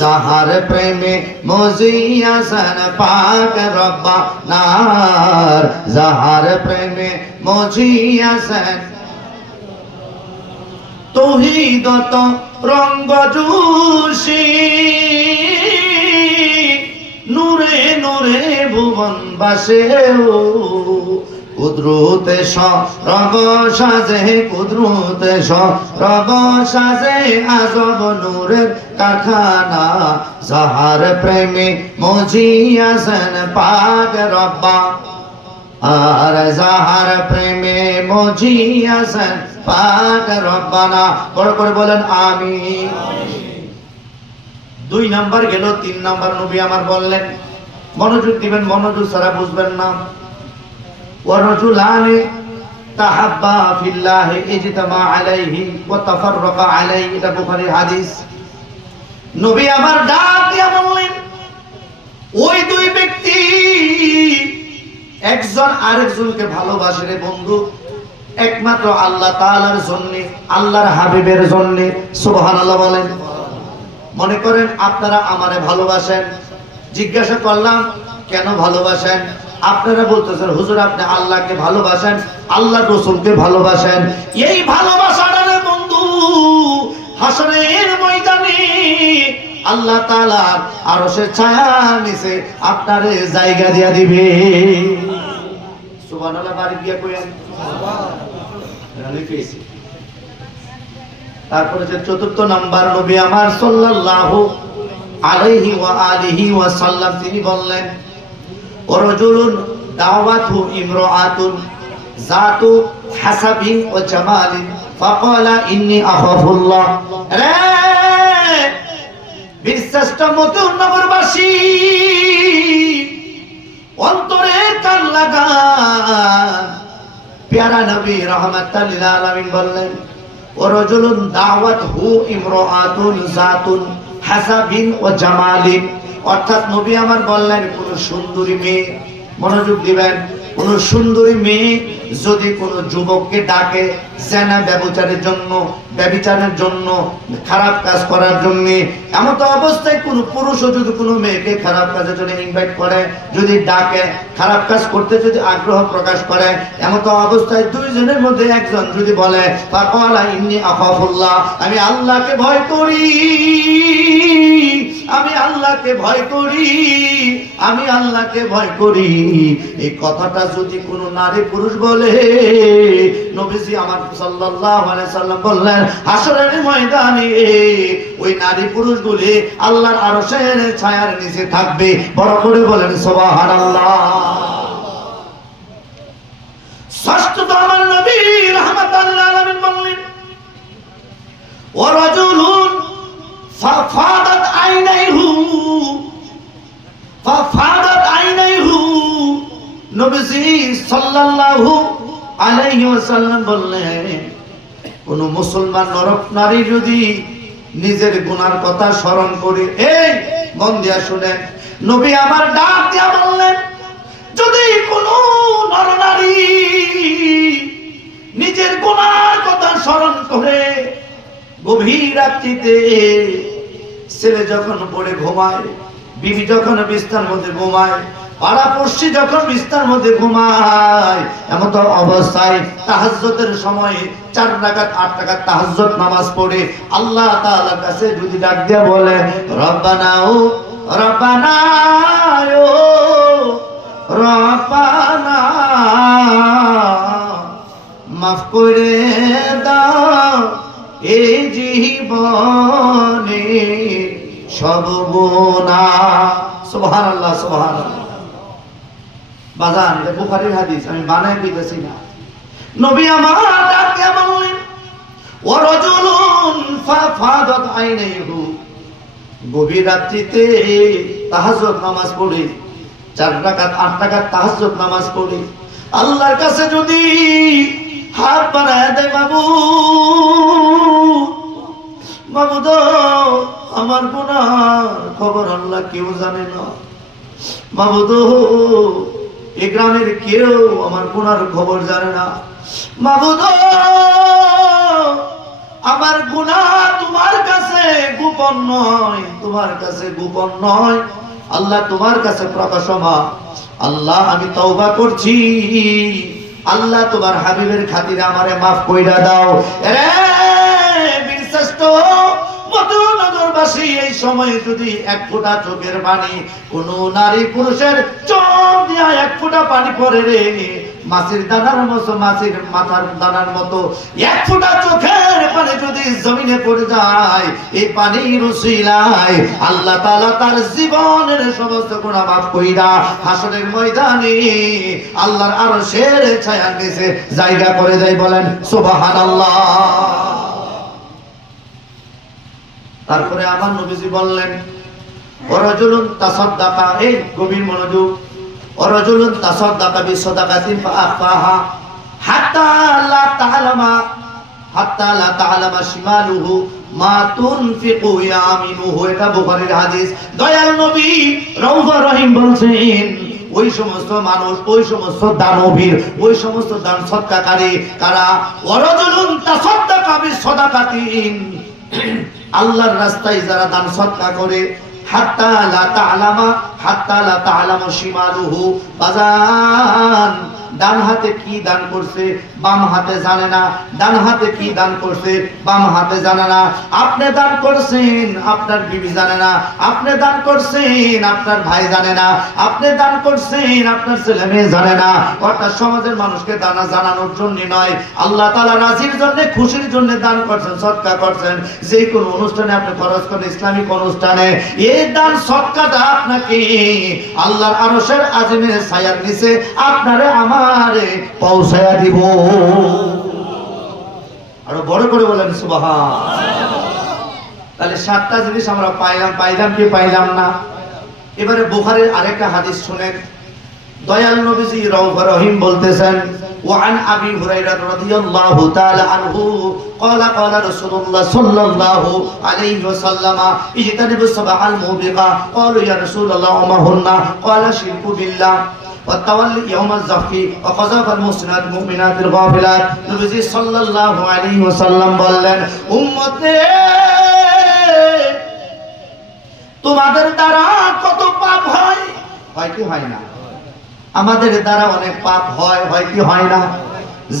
যাহার প্রেমে মজিয়াছেন পাক রব্বা, নার যাহার প্রেমে মজিয়াছেন। তৌহিদত রঙ্গ জুশি নূরে নূরে ভুবন বাসে, কুদরতে সরব সাজে, কুদরতে সরব সাজে আজব নূরের কারখানা, যাহার প্রেমে মজিয়াছেন পাক রব্বা, আর যাহার প্রেমে মজিয়াছেন পাক রব্বানা। বড় করে বলেন আমিন। 2 নাম্বার গেল, 3 নাম্বার নবী আমার বললেন, মনোযোগ দিবেন, মনোযোগ ছাড়া বুঝবেন না। ওয়ারাজুলানি তাহাব্বা ফিল্লাহি ইজতামা আলাইহি ওয়া তাফাররাকা আলাইহি, এটা বুখারীর হাদিস। নবী আমার ডাক দিয়া বললেন, ওই 2 ব্যক্তি একজন আরেকজনকে ভালোবাসে রে বন্ধু, একমাত্র আল্লাহ তাআলার জন্য, আল্লাহর হাবিবের জন্য। সুবহানাল্লাহ বলেন। মনে করেন আপনারা আমারে ভালোবাসেন, জিজ্ঞাসা করলাম কেন ভালোবাসেন, আপনারা বলতেছেন হুজুর আপনি আল্লাহকে ভালোবাসেন, আল্লাহর রাসূলকে ভালোবাসেন। এই ভালোবাসাটা রে বন্ধু হাসরের ময়দানে আল্লাহ তাআলা আরশের ছায়ার নিচে আপনারে জায়গা দিয়া দিবে। সুবহানাল্লাহ। বাড়ি গিয়া কইেন সুবহানাল্লাহ। তারপরে যে 4th নাম্বার নবী আমার সাল্লাল্লাহু আলাইহি ওয়া আলিহি ওয়া সাল্লাম তিনি বললেন, ওয়ারাজুলুন দাওয়াতহু ইমরাআতুন যাতু হাসাবিন ওয়া জামালিন ফাকালা ইন্নী আখাফুল্লাহ। রে বিশ্বাসট মতুর নগরবাসী, অন্তরে কান লাগান। প্যারা নবী রাহমাতাল লিল আলামিন বললেন, ওয়ারাজুলুন দাওয়াতহু ইমরাআতুন যাতুন হাসাবিন ওয়া জামালিন। অর্থাৎ নবী আমার বললেন, কোন সুন্দরী মেয়ে, মনোযোগ দিবেন, কোন সুন্দরী মেয়ে যদি কোন যুবককে ডাকে জেনা ব্যভিচারের জন্য, ব্যভিচারের জন্য, খারাপ কাজ করার জন্য, এমন তো অবস্থায় কোন পুরুষও যদি কোনো মেয়েকে খারাপ কাজের জন্য ইনভাইট করে, যদি ডাকে, খারাপ কাজ করতে যদি আগ্রহ প্রকাশ করে, এমন তো অবস্থায় 2 জনের মধ্যে একজন যদি বলে ফাকালা ইন্নী আখাফুল্লাহ, আমি আল্লাহকে ভয় করি, আমি আল্লাহকে ভয় করি, আমি আল্লাহকে ভয় করি, এই কথাটা যদি কোনো নারী পুরুষ বলে, নবীজি আমার সাল্লাল্লাহু আলাইহি সাল্লাম বললেন হাসরের ময়দানে ওই নারী পুরুষগুলি আল্লাহর আরশের ছায়ার নিচে থাকবে। বড় করে বলেন সুবহানাল্লাহ। ষষ্ঠ তো আমার নবী রাহমাতাল লিল আলামিন বললেন ওয়া রাজুলুন ফাফাদাত আইনাইহু, নবীজি সাল্লাল্লাহু আলাইহি ওয়াসাল্লাম বললেন কোন মুসলমান নরক নারী যদি নিজের গুনার কথা স্মরণ করে, এই মন দিয়া শুনেন, নবী আমার ডাক দিয়া বললেন যদি কোন নরনারী নিজের গুনার কথা স্মরণ করে গভীর রাত্রিতে, ছেলে যখন পড়ে ঘুমায়, বিবি যখন বিছানার মধ্যে ঘুমায়, পাড়াপড়শি যখন বিছানার মধ্যে ঘুমায়, এমন অবস্থায় তাহাজ্জুদের সময় 4 রাকাত 8 রাকাত তাহাজ্জুদ নামাজ পড়ে আল্লাহ তাআলার কাছে যদি ডাক দিয়া বলে রব্বানা ও রব্বানা ও রব্বানা মাফ করে দাও এই জীবনে সব গুনাহ। সুবহানাল্লাহ সুবহানাল্লাহ। বাজান এটা বুখারীর হাদিস, আমি বানায় কইতেছি না। নবী আমার ডাকে বললেন ওয়া রাজুলুন ফাফাদাত আইনাইহু, গভীর রাত্রিতে তাহাজ্জুদ নামাজ পড়ে 4 রাকাত 8 রাকাত তাহাজ্জুদ নামাজ পড়ে আল্লাহর কাছে যদি হাত বাড়ায় দেয়, মাবুদ আমার গুনার খবর আল্লাহ কেউ জানে না, মাবুদ এই গ্রামের কেউ আমার গুনার খবর জানে না, মাবুদ আমার গুনাহ তোমার কাছে গোপন নয়, তোমার কাছে গোপন নয়, আল্লাহ তোমার কাছে প্রকাশমান। আল্লাহ আমি তওবা করছি, আল্লাহ তোমার হাবিবের খাতিরে আমারে মাফ কইরা দাও। রে বীরশ্রেষ্ঠ মধুনগরবাসী, এই সময়ে যদি 1 ফোঁটা চোখের পানি কোন নারী পুরুষের চোখ দিয়া 1 ফোঁটা পানি পড়ে রে, মাছের দানার মতো, মাছের মাথার দানার মতো 1 ফোঁটা চোখের পানি যদি জমিনে পড়ে যায়, এই পানির উসিলায় আল্লাহ তাআলা তার জীবনের সমস্ত গুনাহ মাফ কইরা হাসরের ময়দানে আল্লাহর আরশের ছায়ার নিচে জায়গা করে দেয়। বলেন সুবহানাল্লাহ। তারপরে আমার নবীজি বললেন ওয়ারাজুলুন তাসাদদাকা, এই গভীর মনোযোগ, ওয়ারাজুলুন তাসাদদাকা বিসাদাকাতিন ফাআফাহা হাত্তা লা তাআলামা শিমালুহু মা তুনফিকু ইয়ামিনুহু, এটা বুখারীর হাদিস। দয়াল নবী রওফা রহিম বলছেন ওই সমস্ত মানুষ, ওই সমস্ত দানবীর, ওই সমস্ত দান সদকাকারী কারা, ওয়ারাজুলুন তাসাদদাকা বিসাদাকাতিন, আল্লাহর রাস্তায় যারা দান সদকা করে, হাত্তা লা তাআলামু শিমালুহু, বাজান ডান হাতে কি দান করছে বাম হাতে জানে না, ডান হাতে কি দান করছে বাম হাতে জানে না। আপনি দান করছেন আপনার বিবি জানে না, আপনি দান করছেন আপনার ভাই জানে না, আপনি দান করছেন আপনার ছেলে মেয়ে জানে না। অর্থাৎ সমাজের মানুষকে দানা জানানোর জন্য নয়, আল্লাহ তাআলা রাজির জন্য, খুশির জন্য দান করছেন, সদকা করছেন। যে কোনো অনুষ্ঠানে আপনি খরচ করেন, ইসলামিক অনুষ্ঠানে, এই দান সদকাটা আপনাকে আল্লাহর আরশের আজিমের ছায়ার নিচে আপনারে আমারে পৌঁছায়া দিব। আরো বড় করে বলেন সুবহানাল্লাহ। তাহলে 7টা জিনিস আমরা পাইলাম কি পাইলাম না? এবারে বুখারীর আরেকটা হাদিস শুনেন। দয়াল নবীজি রওফা রহিম বলতেছেন وعن أبي هريرة رضي الله تعالى عنه قال قال رسول الله صلى الله عليه وسلم اجتنبوا السبع الموبقات قالوا يا رسول الله وما هن قال الشرك بالله والتولي يوم الزحف وقذف المحسنات المؤمنات الغافلات। নবীজি সাল্লাল্লাহু আলাইহি ওয়াসাল্লাম বললেন, উম্মতে তোমাদের দ্বারা কত পাপ হয়, হয় কি হয় না? আমাদের দ্বারা অনেক পাপ হয়, হয় কি হয় না?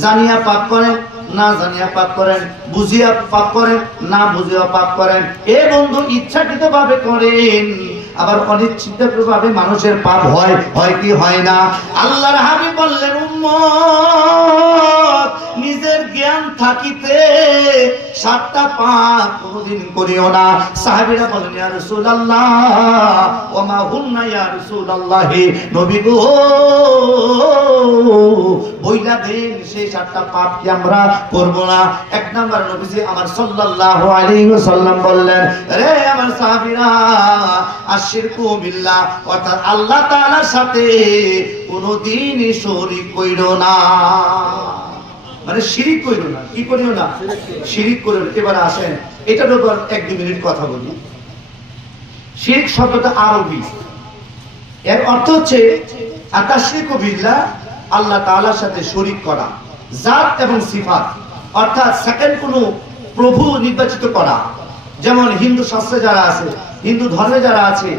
জানিয়া পাপ করেন, না জানিয়া পাপ করেন, বুঝিয়া পাপ করেন, না বুঝিয়া পাপ করেন। এ বন্ধু ইচ্ছাকৃতভাবে করেন, আবার অনিচ্ছিত ভাবে মানুষের পাপ হয়, হয় কি হয় না? আল্লাহর হাবিব বললেন, উম্মত নিজের জ্ঞান থাকিতে 7টা পাপ কোনদিন করিও না। সাহাবীরা বলেন, ইয়া রাসূলুল্লাহ ওয়া মা হুন্না ইয়া রাসূলুল্লাহ, নবী গো বইলা দেন সেই 7টা পাপ কি আমরা করব না? এক নাম্বার নবীজি আমার সাল্লাল্লাহু আলাইহি ওয়াসাল্লাম বললেন, রে আমার সাহাবীরা, আশিরকু বিল্লাহ, অর্থাৎ আল্লাহ তাআলার সাথে কোনদিন শরীক কইরো না। মানে শিরিক কইরো না। কি করিও না? শিরিক করিও না। এবারে আসেন এটার উপর 1-2 মিনিট কথা বলি। শিরিক শব্দটা আরবি, এর অর্থ হচ্ছে আতাশরিকু বিল্লাহ, আল্লাহ তাআলার সাথে শরীক করা, জাত এবং সিফাত, অর্থাৎ সেকেন্ড কোনো প্রভু নির্বাচিত করা। যেমন হিন্দু শাস্ত্রে যারা আছে, হিন্দু ধর্মে যারা আছে,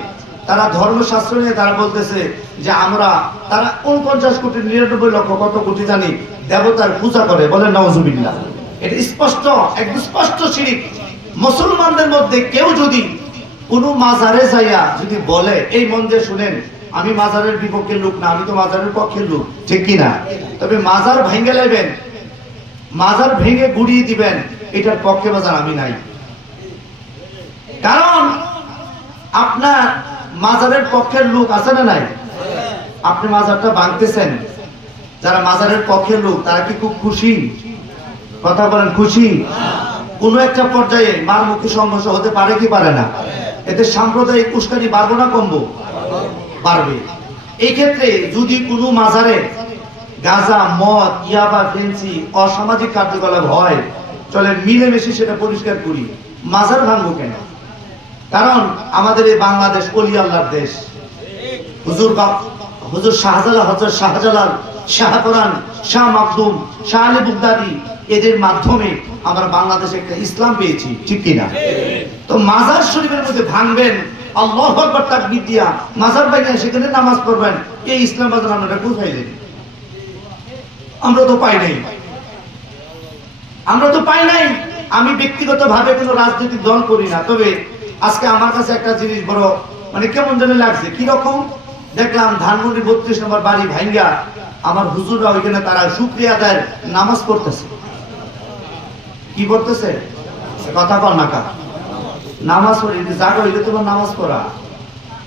তারা ধর্মশাস্ত্র নিয়ে তারা বলতেছে যে আমরা, তারা 49 কোটি 99 লক্ষ কত কোটি জানি দেবতার পূজা করে, বলে নাউজুবিল্লাহ। এটা স্পষ্ট, একদম স্পষ্ট শিরিক। মুসলমানদের মধ্যে কেউ যদি কোনো মাজারে যাইয়া যদি বলে, এই মন দিয়ে শুনেন, আমি মাজারের বিপক্ষের লোক না, আমি তো মাজারের পক্ষের লোক, ঠিক কি না? তবে মাজার ভেঙে লাইবেন, মাজার ভেঙে গুড়িয়ে দিবেন, এটার পক্ষে বাজার আমি নাই। কারণ আপনার মাজারের পক্ষের লোক আছে না নাই? আপনি মাজারটা ভাঙতেছেন, যারা মাজারের পক্ষের লোক তারা কি খুব খুশি? কথা বলেন, খুশি? কোনো একটা পর্যায়ে মার মুখী সংঘর্ষ হতে পারে কি পারে না? এতে সাম্প্রদায়িক উস্কানি বাড়বো না কমবো? পারবে। এই ক্ষেত্রে যদি কোনো মাজারে গাঁজা, মদ, ইয়াবা, ফেন্সি, অসামাজিক কার্যকলাপ হয়, চলে মিলেমিশে সেটা পরিষ্কার করি। মাজার ভাঙবো কেন? কারণ আমাদের এই বাংলাদেশ ওলি আল্লাহর দেশ। হুজুর শাহজালাল, হযরত শাহজালাল, শাহপরান, শাহ মাকদুম, শাহ আলী বুগদাদি, এদের মাধ্যমে আমরা বাংলাদেশে একটা ইসলাম পেয়েছি, ঠিক কিনা? তো মাজার শরীফের মধ্যে ভাঙবেন, আল্লাহু আকবার তাকবীর দিয়া মাজার বাইরে সেখানে নামাজ পড়বেন, এই ইসলাম বাজার আমরা কোথায় পেলেন? আমরা তো পাই নাই, আমরা তো পাই নাই। আমি ব্যক্তিগতভাবে কোনো রাজনৈতিক দল করি না, তবে আজকে আমার কাছে একটা জিনিস বড় মানে কেমন যেন লাগছে। কি রকম? দেখলাম ধানমন্ডি 32 নম্বর বাড়ি ভাঙ্গা আমার হুজুররা ওইখানে তারা শুকরিয়া আদায়ের নামাজ পড়তেছে। কি পড়তেছে? কথা বল না কা নামাজ পড়ি, জাগো হইলে তোমার নামাজ পড়া।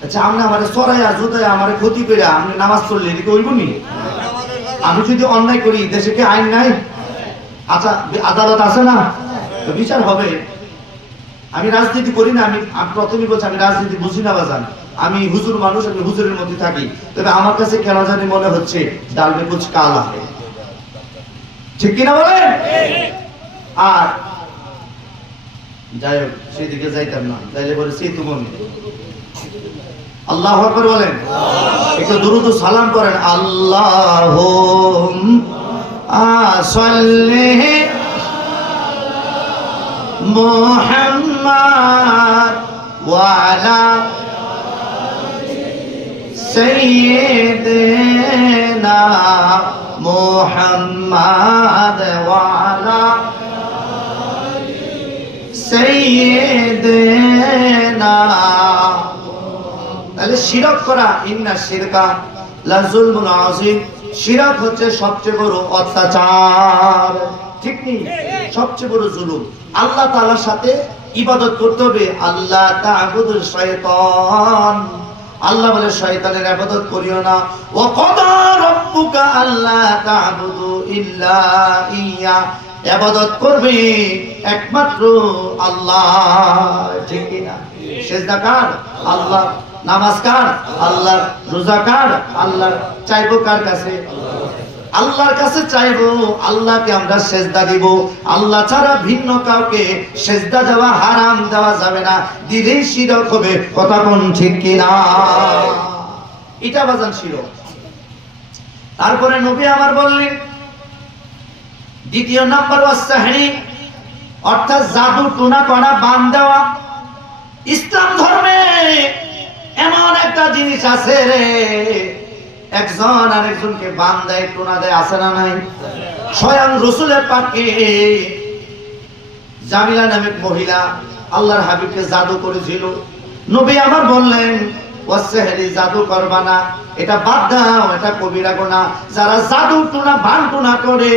আচ্ছা, আপনি আমারে সরাইয়া জুতাইয়া আমারে ক্ষতি করে আপনি নামাজ পড়লে এদিকে হইব নি? আমি যদি অন্যায় করি, দেশে কি আইন নাই? আচ্ছা, আদালত আছে না? তো বিচার হবে। আমি রাজনীতি করি না, আমি প্রথমে বলছি আমি রাজনীতি বুঝি না বাজান। আমি হুজুর মানুষ, আমি হুজুরের মধ্যে থাকি। তবে আমার কাছে কেন জানি মনে হচ্ছে ডাল মে কুছ কালা है, ঠিক কিনা বলেন? আর যাই হোক, সেদিকে যাইতাম না, যাইলে বলে সেই তো মনে। আল্লাহু আকবার বলেন, একটু দুরূদ ও সালাম করেন। আল্লাহুম্মা সাল্লি মুহাম্মাদ ওয়া আলা সাইয়্যিদিনা মুহাম্মাদ ওয়া আলা সাইয়্যিদিনা। তাহলে শিরক করা, ইন্না শিরকা লা যুলমুন আযীম, শিরক হচ্ছে সবচেয়ে বড় অত্যাচার, ঠিক নেই? সবচেয়ে বড় জুলুম। আল্লাহ তাআলার সাথে ইবাদত করতে হবে। আল্লাহ তা'বুদু শাইতান, আল্লাহ বলে শয়তানের ইবাদত করিও না। ওয়া ক্বাদা রাব্বুকা আল্লা তা'বুদু ইল্লা ইয়্যা, ইবাদত করবে একমাত্র আল্লাহ, ঠিক কি না? সিজদা কার? আল্লাহ। নামাজ কার? আল্লাহ। রোজা কার? আল্লাহ। চাইবো কার কাছে? আল্লাহর কাছে চাইবো। আল্লাহকে আমরা সিজদা দিব। আল্লাহ ছাড়া ভিন্ন কাউকে সিজদা দেওয়া হারাম, দেওয়া যাবে না। দিলেই শিরক হবে। কথা কোন ঠিক কি না? এটা বাজান শিরক। তারপরে নবী আমার বললেন দ্বিতীয় নাম্বার ওয়াসসাহরি, অর্থাৎ জাদু টুনা করা, বান দেওয়া। ইসলাম ধর্মে এমন একটা জিনিস আছে রে, একজন আরেকজনকে বান দেয়, টুনা দেয়, আছে না নাই? স্বয়ং রাসূলের পাকে জামিলা নামে মহিলা আল্লাহর হাবিবকে জাদু করেছিল। নবী আমার বললেন ওয়াসসিহরি, জাদু করবা না, এটা বাদ দাও, এটা কবিরা গুনাহ। যারা জাদু টুনা বান টুনা করে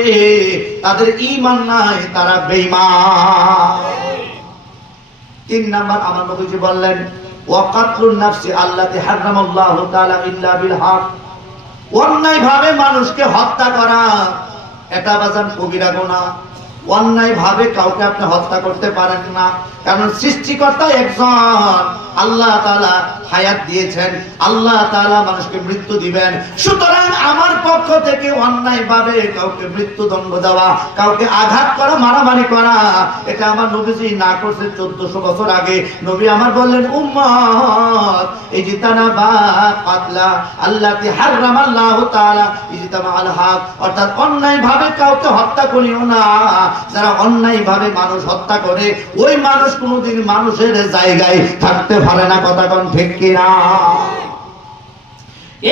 তাদের ঈমান নাই, তারা বেঈমান। 3 নাম্বার আমার নবীজি বললেন ওয়া কাতলুন নাফসি আল্লাতী হারামাল্লাহু তাআলা ইল্লা বিল হক, অন্যায় ভাবে মানুষকে হত্যা করা এটা বাজান কবিরা গুনাহ। অন্যায় ভাবে কাউকে আপনি হত্যা করতে পারেন না, কারণ সৃষ্টিকর্তা একজন। আল্লাহ তাআলা হায়াত দিয়েছেন, আল্লাহ তাআলা মানুষকে মৃত্যু দিবেন। সুতরাং আমার পক্ষ থেকে অন্যায় ভাবে কাউকে মৃত্যুদণ্ড দেওয়া, কাউকে আঘাত করা, মারামারি করা, এটা আমার নবীজি না করছে 1400 বছর আগে। নবী আমার বললেন উম্মত ইজতানাবা কাতলা আল্লাতী হারামাল্লাহু তাআলা ইজতামা আল হক, অর্থাৎ অন্যায় ভাবে কাউকে হত্যা করিও না। যারা অন্যায় ভাবে মানুষ হত্যা করে ওই মানুষ কোনোদিন মানুষের জায়গায় থাকতে পারে না। কথা কোন ঠিক কিনা?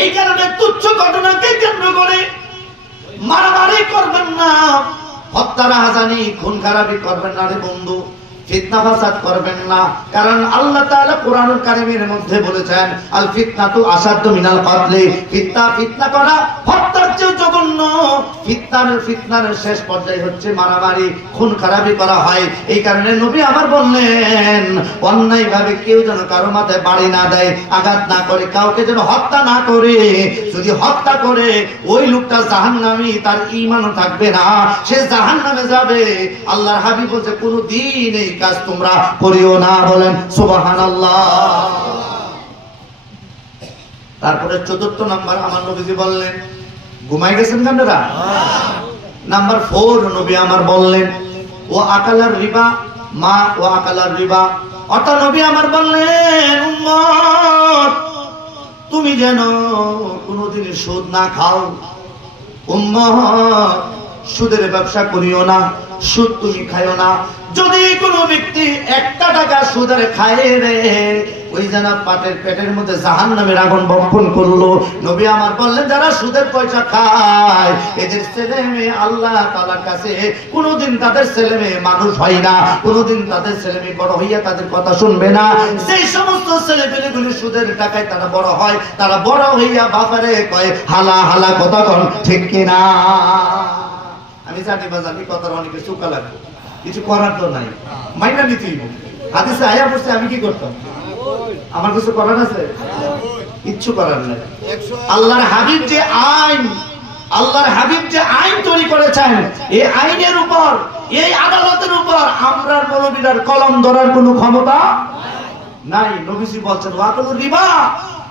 এই কারণে তুচ্ছ ঘটনাকে কেন্দ্র করে মারামারি করবেন না, হত্যা রাহাজানি খুন খারাপি করবেন না রে বন্ধু, ফিতনা ফাসাদ করবেন না। কারণ আল্লাহ তাআলা কোরআনুল কারীমের মধ্যে বলেছেন আল ফিতনাতু আসাদ্দু মিনাল কতলি, ফিতনা করা হত্যার চেয়ে জঘন্য। ফিতনার শেষ পর্যায়ে হচ্ছে মারামারি, খুন খারাপি করা হয়। এই কারণে নবী আমার বললেন অন্যায় ভাবে কেউ যেন কারো মাথায় বাড়ি না দেয়, আঘাত না করে, কাউকে যেন হত্যা না করে। যদি হত্যা করে ওই লোকটা জাহান্নামী, তার ঈমানও থাকবে না, সে জাহান্নামে যাবে। আল্লাহর হাবিব বলছে কোনদিন এই কাজ তোমরা করিও না। বলেন সুবহানাল্লাহ। তারপরে 4 নাম্বার আমার নবীজি বললেন, ঘুমাই গেছেন আপনারা? নাম্বার 4 নবী আমার বললেন ও আকালার রিবা মা ও আকালার রিবা, অর্থাৎ নবী আমার বললেন উম্মত তুমি যেন কোনদিন সুদ না খাও। উম্মত সুদের ব্যবসা করিও না, সুদ তুমি খাইও না। যদি কোনো ব্যক্তি 1 টাকা সুদের খায় রে, ওই যেন পেটের মধ্যে জাহান্নামের আগুন বপন করলো। নবী আমার বললেন যারা সুদের পয়সা খায় এদের ছেলে মেয়ে আল্লাহ তাআলার কাছে কোনোদিন তাদের ছেলে মেয়ে মানুষ হয় না, কোনোদিন তাদের ছেলে মেয়ে বড় হইয়া তাদের কথা শুনবে না। সেই সমস্ত ছেলে পেলেগুলি সুদের টাকায় তারা বড় হয়, তারা বড় হইয়া বাপারে কয় হালা হালা। কথা কন ঠিক কিনা? আমি জানি বাজানি কথার অনেকে চুকা লাগবে, কিছু করার তো নাই, মাইনা নিতেই। হাদিসে আয়া বসে আমি কি করতাম? আমার কিছু করার আছে? কিচ্ছু করার নাই। আল্লাহর হাবিব যে আইন তৈরি করেছেন, এই আইনের উপর, এই আদালতের উপর আমরা মৌলবীদের কলম ধরার কোনো ক্ষমতা নাই। নবীজি বলছেন ওয়াকুলুর রিবা,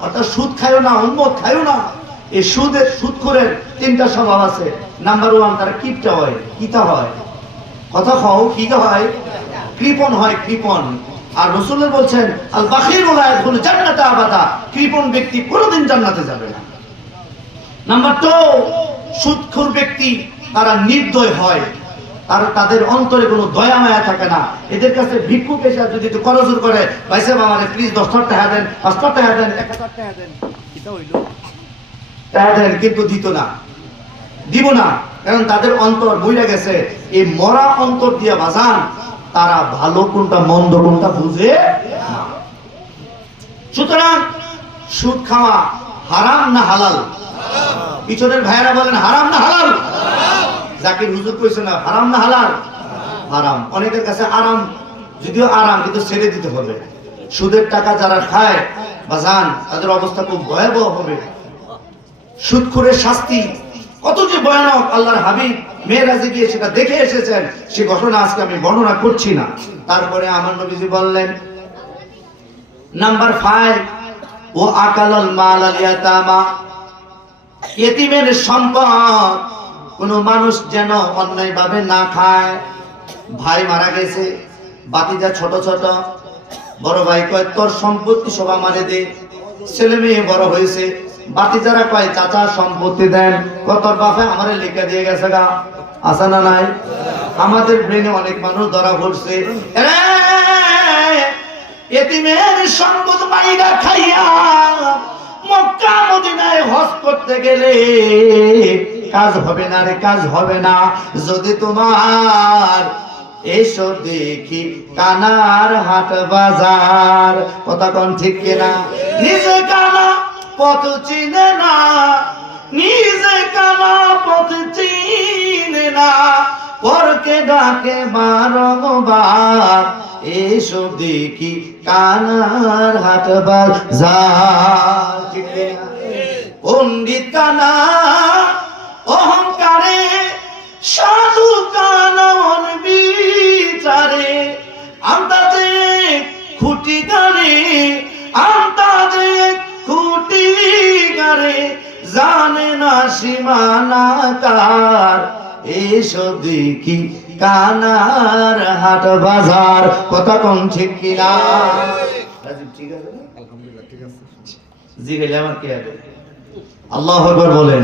অর্থাৎ সুদ খায়ও না, উম্মত খায়ও না। এই সুদখোরের 3টা স্বভাব আছে। নাম্বার 1 তারা কিপটা হয়, কিতা হয়, কথা খাও কি হয়, কৃপণ হয়, কৃপণ। আর রাসূলুল্লাহ বলছেন আল বাখিলু লা ইয়াদখুলু জান্নাতা আবাদা, কৃপণ ব্যক্তি কোনোদিন জান্নাতে যাবে না। নাম্বার 2 সুদখোর ব্যক্তি তারা নির্দয় হয়, তাদের অন্তরে কোনো দয়া মায়া থাকে না। এদের কাছে ভিক্ষুক এসে যদি একটু করজোর করে, ভাই সাহেব আমারে প্লিজ 10 টাকা দেন, 5 টাকা দেন, 1000 টাকা দেন, এটা হইল টাকা দেন, কিন্তু দিত না, দিব না। কারণ তাদের অন্তর বইরা গেছে। এই মরা অন্তর দিয়া বাজান তারা ভালো কোনটা মন্দ কোনটা বুঝে না। সুতরাং সুদ খাওয়া হারাম না হালাল? পিছনের ভাইরা বলেন হারাম না হালাল? জাকির হুজুর কইছে না হারাম না হালাল? হারাম। অনেকের কাছে আরাম, যদিও আরাম, কিন্তু ছেড়ে দিতে হবে। সুদের টাকা যারা খায় বাজান তাদের অবস্থা খুব ভয়াবহ হবে। সুদখোরের শাস্তি কত যে ভয়ানক আল্লাহর হাবিব মেরাজে গিয়ে সেটা দেখে এসেছেন। সে ঘটনা আজকে আমি বর্ণনা করছি না। তারপরে আমার নবীজি বললেন নাম্বার 5 ও আকালাল মাল আল ইয়াতামা, ইতিমের সম্পদ কোন মানুষ যেন অন্যায় ভাবে না খায়। ভাই মারা গেছে, বাতিজা ছোট ছোট, বড় ভাই কয় তোর সম্পত্তি সব আমারে দে। ছেলে মেয়ে বড় হয়েছে, বাতিজারা কয় চাচা সম্পত্তি দেন, কত বাপে আমারে লিখে দিয়ে গেছে গা। আছে না নাই? আমাদের ব্রেনে অনেক মানুষ ধরা পড়ছে, এতিমের সম্পদ মাইরা খাইয়া মক্কা মদিনায় হজ করতে গেলে কাজ হবে না রে, কাজ হবে না। যদি তোমার এসো দেখি কানার হাট বাজার। কথা কোন ঠিক কিনা? নিজে কানা পথ চিনে না, নিজে কানা পথ চিনে না, পরকে ডাকে বারংবার। এসো দেখি কানার হাট বাজার। ঠিক কিনা? পণ্ডিত কানা অহংকারে, সাধু কানা বিচারে, আন্দাজে খুঁটি গারে, আন্দাজে খুঁটি গারে, জানে না সীমানা কার। এসো দেখি কানার হাট বাজার। কথা কোন ঠিক কিনা? ঠিক আছে, আলহামদুলিল্লাহ ঠিক আছে। জি গেলে আমার কে হবে? আল্লাহু আকবার বলেন।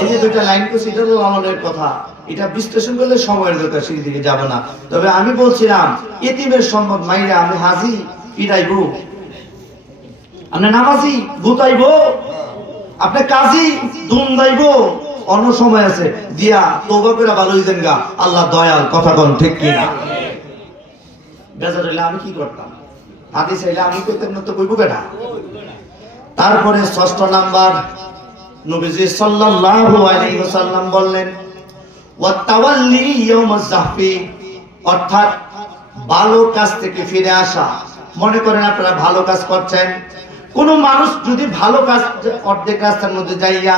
এই যে দুইটা লাইন তো সেটা হলো আমাদের কথা, এটা বিশ্লেষণ করলে সময়ের দরকার, সেই দিকে যাব না। তবে আমি বলছিলাম এতিমের সম্পদ মাইরা আমি হাজি পিড়াইবো, আপনি নামাজি গুতাইবো, আপনি কাজী দুম দাইবো, অন্য সময় আছে দিয়া তওবা করে ভালো হইছেন গা, আল্লাহ দয়াল। কথা কোন ঠিক কিনা? বেজার হইলে আমি কি করতাম? হাদিস চাইলে আমি কইতাম না তো কইবো কেডা? তারপরে ষষ্ঠ নাম্বার, নবীজি সাল্লাল্লাহু আলাইহি ওয়াসাল্লাম বললেন ওয়াতাওয়াল্লি ইয়াউমাজ যাহফি, অর্থাৎ ভালো কাজ থেকে ফিরে আসা। মনে করেন আপনারা ভালো কাজ করছেন, কোন মানুষ যদি ভালো কাজ অর্ধেক রাস্তার মধ্যে যাইয়া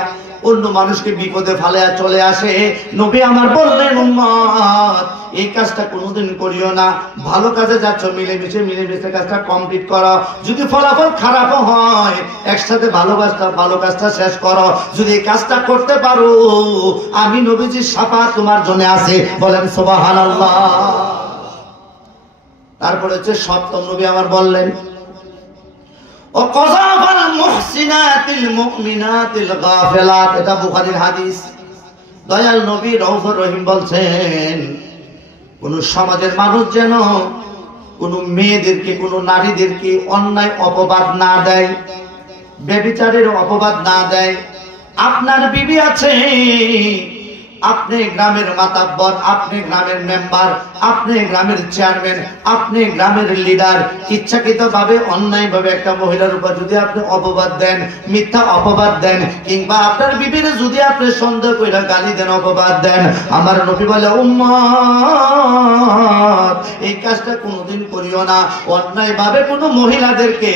অন্য মানুষকে বিপদে ফেলে চলে আসে, নবী আমার বললেন উম্মত এই কাজটা কোনোদিন করিও না। ভালো কাজে যাচ্ছ, মিলেমিশে কাজটা কমপ্লিট করো। যদি ফলাফল খারাপ হয় একসাথে ভালো কাজটা শেষ করো। যদি এই কাজটা করতে পারো আমি নবীজির শাফাআত তোমার জন্য আছে। বলেন সুবহানাল্লাহ। তারপরে হচ্ছে সপ্তম নবী আমার বললেন ও কযাফাল মুহসিনাতিল মুমিনাতিল গাফিলাত, এটা বুখারীর হাদিস। দয়াল নবী রউফুর রহিম বলছেন কোন সমাজের মানুষ যেন কোন মেয়েদেরকে, কোন নারীদেরকে অন্যায় অপবাদ না দেয়, ব্যভিচারের অপবাদ না দেয়। আপনার বিবি আছে, আপনি গ্রামের মাতাব্বর, আপনি গ্রামের মেম্বার, আপনি গ্রামের চেয়ারম্যান, আপনি গ্রামের লিডার, ইচ্ছাকৃতভাবে অন্যায়ভাবে একটা মহিলার উপর যদি আপনি অপবাদ দেন, মিথ্যা অপবাদ দেন, কিংবা আপনার বিবির যদি আপনি সন্দেহ কইরা গালি দেন, অপবাদ দেন, আমার নবী বলে উম্মত এই কাজটা কোনোদিন করিও না। অন্যায়ভাবে কোনো মহিলাদেরকে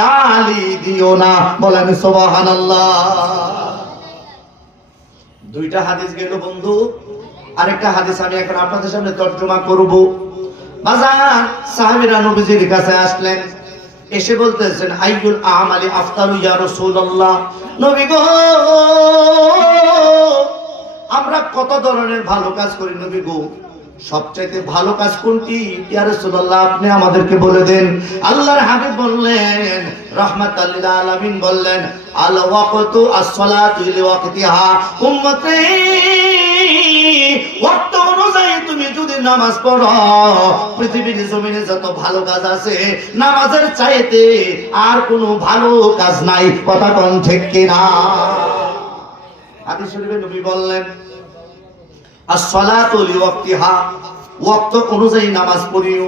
গালি দিও না। বলেন সুবহানাল্লাহ। দুইটা হাদিস গেল বন্ধু, আরেকটা হাদিস আমি এখন আপনাদের সামনে তর্জমা করব। বাজার সাহাবীরা নবীজির কাছে আসলেন, এসে বলতেছেন আইয়ুল আমালি আফতারু ইয়া রাসূলুল্লাহ, নবী গো আমরা কত ধরনের ভালো কাজ করি নবী গো, সবচেয়ে ভালো কাজ কোনটি ইয়া রাসূলুল্লাহ আপনি আমাদেরকে বলে দেন। আল্লাহর হাবিব বললেন রাহমাতাল লিল আলামিন বললেন আল ওয়াকতু আস-সালাতু লিওয়াক্তিহা, উম্মতি ওয়াক্ত অনুযায়ী তুমি যদি নামাজ পড়ো, পৃথিবীর জমিনে যত ভালো কাজ আছে নামাজের চাইতে আর কোনো ভালো কাজ নাই। কথা কোন ঠিক কিনা? হাদিস শরীফে নবী বললেন as-salatu liwaqtiha, ওয়াক্ত অনুযায়ী নামাজ পড়িও।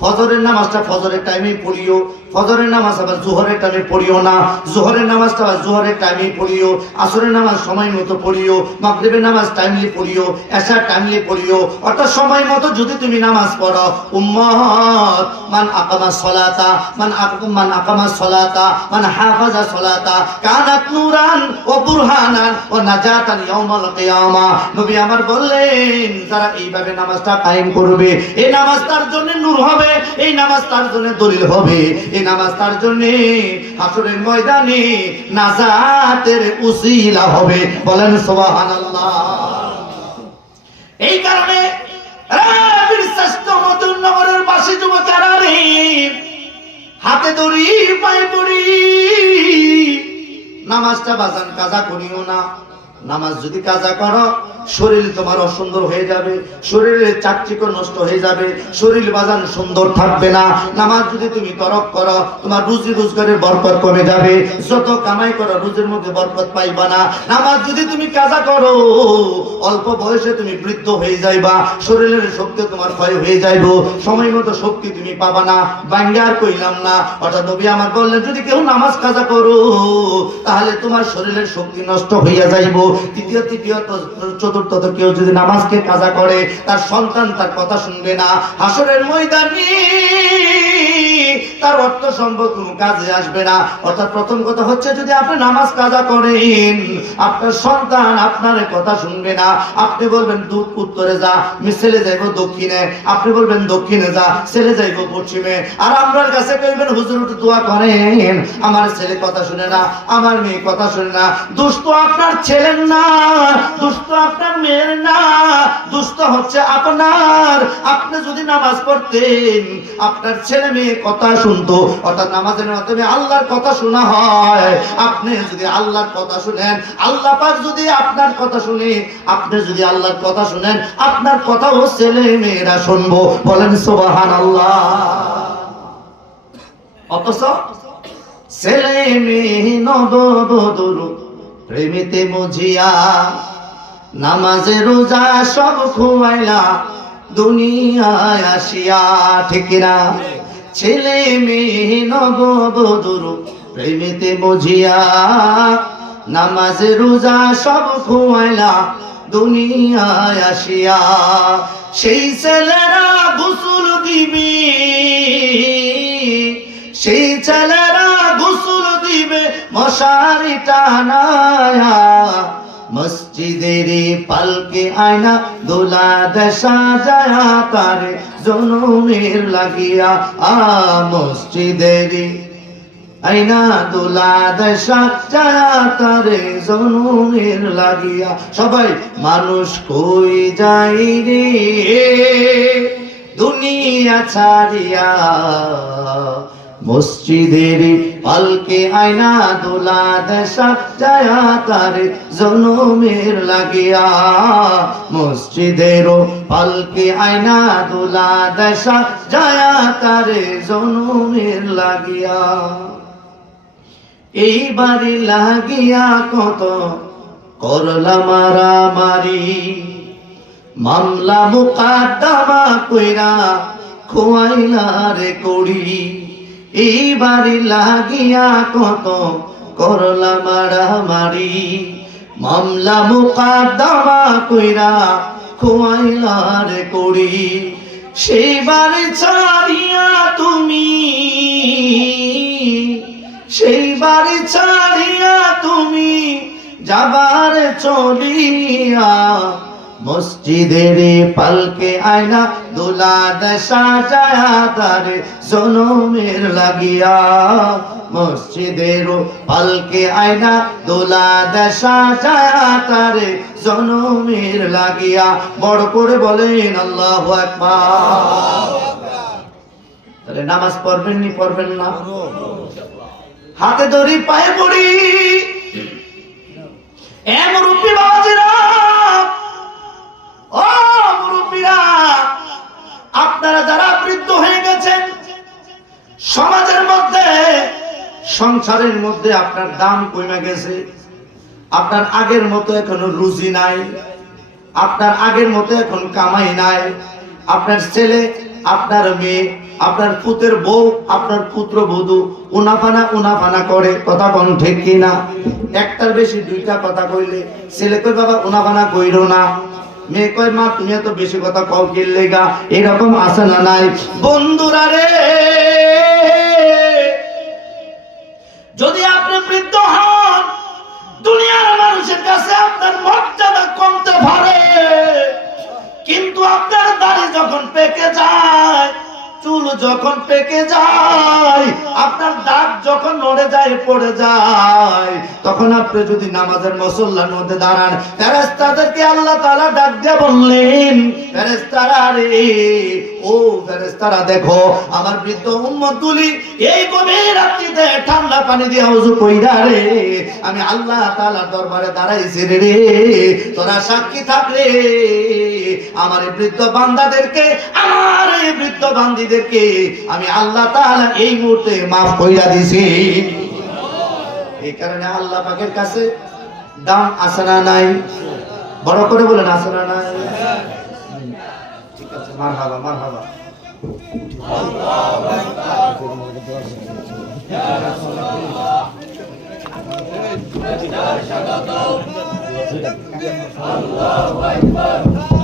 ফজরের নামাজটা ফজরের টাইমে পড়িও, ফজরের নামাজ আবার জোহরের টাইমে পড়িও না, জোহরের নামাজটা আবার জোহরের টাইমে পড়িও, আসরের নামাজ সময় মতো পড়িও, মাগরিবের নামাজ টাইমলি পড়িও, এশার টাইমলি পড়িও। অর্থাৎ সময় মতো যদি তুমি নামাজ পড়ো, উম্মত মান আকামাস সালাতা মান আকামাস সালাতা মান হাফাজা সালাতা কানাত নূরান ওয়া বুরহানান ওয়া নাজাতান ইয়াউমাল কিয়ামা। নবী আমার বললেন যারা এইভাবে নামাজটা কায়েম করবে, এই নামাজ তার জন্য নূর হবে, এই নামাজ তার জন্য দলিল হবে, এই নামাজ তার জন্য হাসরের ময়দানে নাজাতের উসিলা হবে। বলেন সুবহানাল্লাহ। এই কারণে শ্রেষ্ঠ মদুনগরের বাসী যুবকেরা রে, হাতে দড়ি পায়ে পড়ি নামাজটা বাজান কাজা করিও না। নামাজ যদি কাজা করো, শরীর তোমার অসুন্দর হয়ে যাবে, শরীরের চাকচিক্য নষ্ট হয়ে যাবে, শরীর বাজান সুন্দর থাকবে না। নামাজ যদি তুমি তরক করো, তোমার রুজি রোজগারের বরকত কমে যাবে, যত কামাই করো রুজির মধ্যে বরকত পাইবা না। নামাজ যদি তুমি কাজা করো, অল্প বয়সে তুমি বৃদ্ধ হয়ে যাইবা, শরীরের শক্তি তোমার ক্ষয় হয়ে যাইব, সময় মতো শক্তি তুমি পাবা না। বাঙ্গার কইলাম না, অর্থাৎ নবী আমার বললেন যদি কেউ নামাজ কাজা করো তাহলে তোমার শরীরের শক্তি নষ্ট হইয়া যাইব। তৃতীয়ত চতুর্থত কেউ যদি নামাজকে কাজা করে, তার সন্তান তার কথা শুনবে না, হাসরের ময়দানে তার অর্থ সম্পদ কোনো কাজে আসবে না। অর্থাৎ প্রথম কথা হচ্ছে যদি আপনি নামাজ কাজা করেন, আপনার সন্তান আপনার কথা শুনবে না। আপনি বলবেন দুধ উত্তরে যা, আমি ছেলে যাইব দক্ষিণে, আপনি বলবেন দক্ষিণে যা, ছেলে যাইব পশ্চিমে। আর আপনার কাছে কইবেন হুজুর একটু দোয়া করেন, আমার ছেলে কথা শুনে না, আমার মেয়ে কথা শুনে না। দুষ্ট আপনার ছেলের না, দুষ্ট আপনার মেয়ের না, দুষ্ট হচ্ছে আপনার। আপনি যদি নামাজ পড়তেন, আপনার ছেলে মেয়ে কথা শুনতো, অর্থাৎ নামাজের মাধ্যমে আল্লাহর কথা শোনা হয়। আপনি যদি আল্লাহর কথা শুনেন, আল্লাহ পাক যদি আপনার কথা শুনে, আপনি যদি আল্লাহর কথা শুনেন, আপনার কথাও ছেলে মেয়েরা শুনবো। বলেন সুবহানাল্লাহ। অথচ ছেলে মেয়ে নববধূর প্রেমেতে মজিয়া, নামাজে রোজা সব খুয়াইলা দুনিয়ায় আসিয়া, ঠিক না? ছেলে মেয়ে নববধূর প্রেমেতে মজিয়া, নামাজে রোজা সব খুয়াইলা দুনিয়ায় আসিয়া। সেই ছেলেরা গোসল দিবে, সেই ছেলেরা গোসল দিবে মশারি টানায়া, মসজিদের পালকে আয়না দোলা দেশা যায়া তারে জনমের লাগিয়া। মসজিদের আয়না দোলা দেশা যায়া তারে জনমের লাগিয়া। সবাই মানুষ কই যাই রে দুনিয়া ছাড়িয়া, মসজিদের পালকে আয়না দোলা দেশা যায়া তারে জনমের লাগিয়া। মসজিদের পালকে আয়না দোলা দেশা যায়া তারে জনমের লাগিয়া। এই বাড়ি লাগিয়া কত করলা মারামারি, মামলা মুকদ্দমা কইরা খোয়াইলা রে কড়ি। এই বাড়ি লাগিয়া কত করলা মারামারি, মামলা মুকদ্দমা কইরা খোয়াইলা রে কড়ি। সেই বাড়ি ছাড়িয়া তুমি, সেই বাড়ি ছাড়িয়া তুমি যাবার চলিয়া, মসজিদের পালকে আয়না দোলা দেশা যায়া তারে জনমের লাগিয়া। মসজিদের পালকে আয়না দোলা দেশা যায়া তারে জনমের লাগিয়া। বড় করে বলেন আল্লাহু আকবার। তাহলে নামাজ পড়বেন নি পড়বেন না? হাতে ধরি পায়ে পড়ি। এ মুরব্বি বাবাজিরা, ও মুরব্বিরা, আপনারা যারা বৃদ্ধ হয়ে গেছেন, সমাজের মধ্যে সংসারের মধ্যে আপনার দাম কমে গেছে, আপনার আগের মতো এখনো রুজি নাই, আপনার আগের মতো এখন কামাই নাই। আপনার ছেলে, আপনার মেয়ে, আপনার পুতের বউ, আপনার পুত্র বধূ উনাফানা করে, কথা কোন ঠিক কিনা? একটার বেশি দুইটা কথা কইলে ছেলে কই বাবা উনাফানা কইরো না, মেয়ে কয় মা তুমি এত বেশি কথা কও কি লেগা। এরকম আছে না নাই? বন্ধুরা রে, যদি আপনি বৃদ্ধ হন, দুনিয়ার মানুষের কাছে আপনার মর্যাদা কমতে পারে, কিন্তু আপনার দাড়ি যখন পেকে যায়, চুল যখন পেকে যায়, আপনার দাঁত যখন নড়ে যায়, পড়ে যায়, তখন আপনি যদি নামাজের মুসল্লার মধ্যে দাঁড়ান, ফেরেশতাদেরকে আল্লাহ তাআলা ডাক দিয়ে বললেন, ফেরেশতারা রে, ও ফেরেশতারা দেখো আমার বৃদ্ধ উম্মতগুলি এই গভীর রাত্রিতে ঠান্ডা পানি দিয়ে ওযু কইরা রে আমি আল্লাহ তাআলার দরবারে দাঁড়াইছি রে, তোরা সাক্ষী থাক রে, আমার এই বৃদ্ধ বান্দাদেরকে, আমার এই বৃদ্ধ বান্দীদেরকে আমি আল্লাহ তাআলা এই মুহূর্তে maaf কইরা দিছি। এই কারণে আল্লাহ পাকের কাছে দাম আছে না নাই? বড় করে বলেন আছে না নাই? ঠিক আছে, মারহাবা মারহাবা। আল্লাহু আকবার।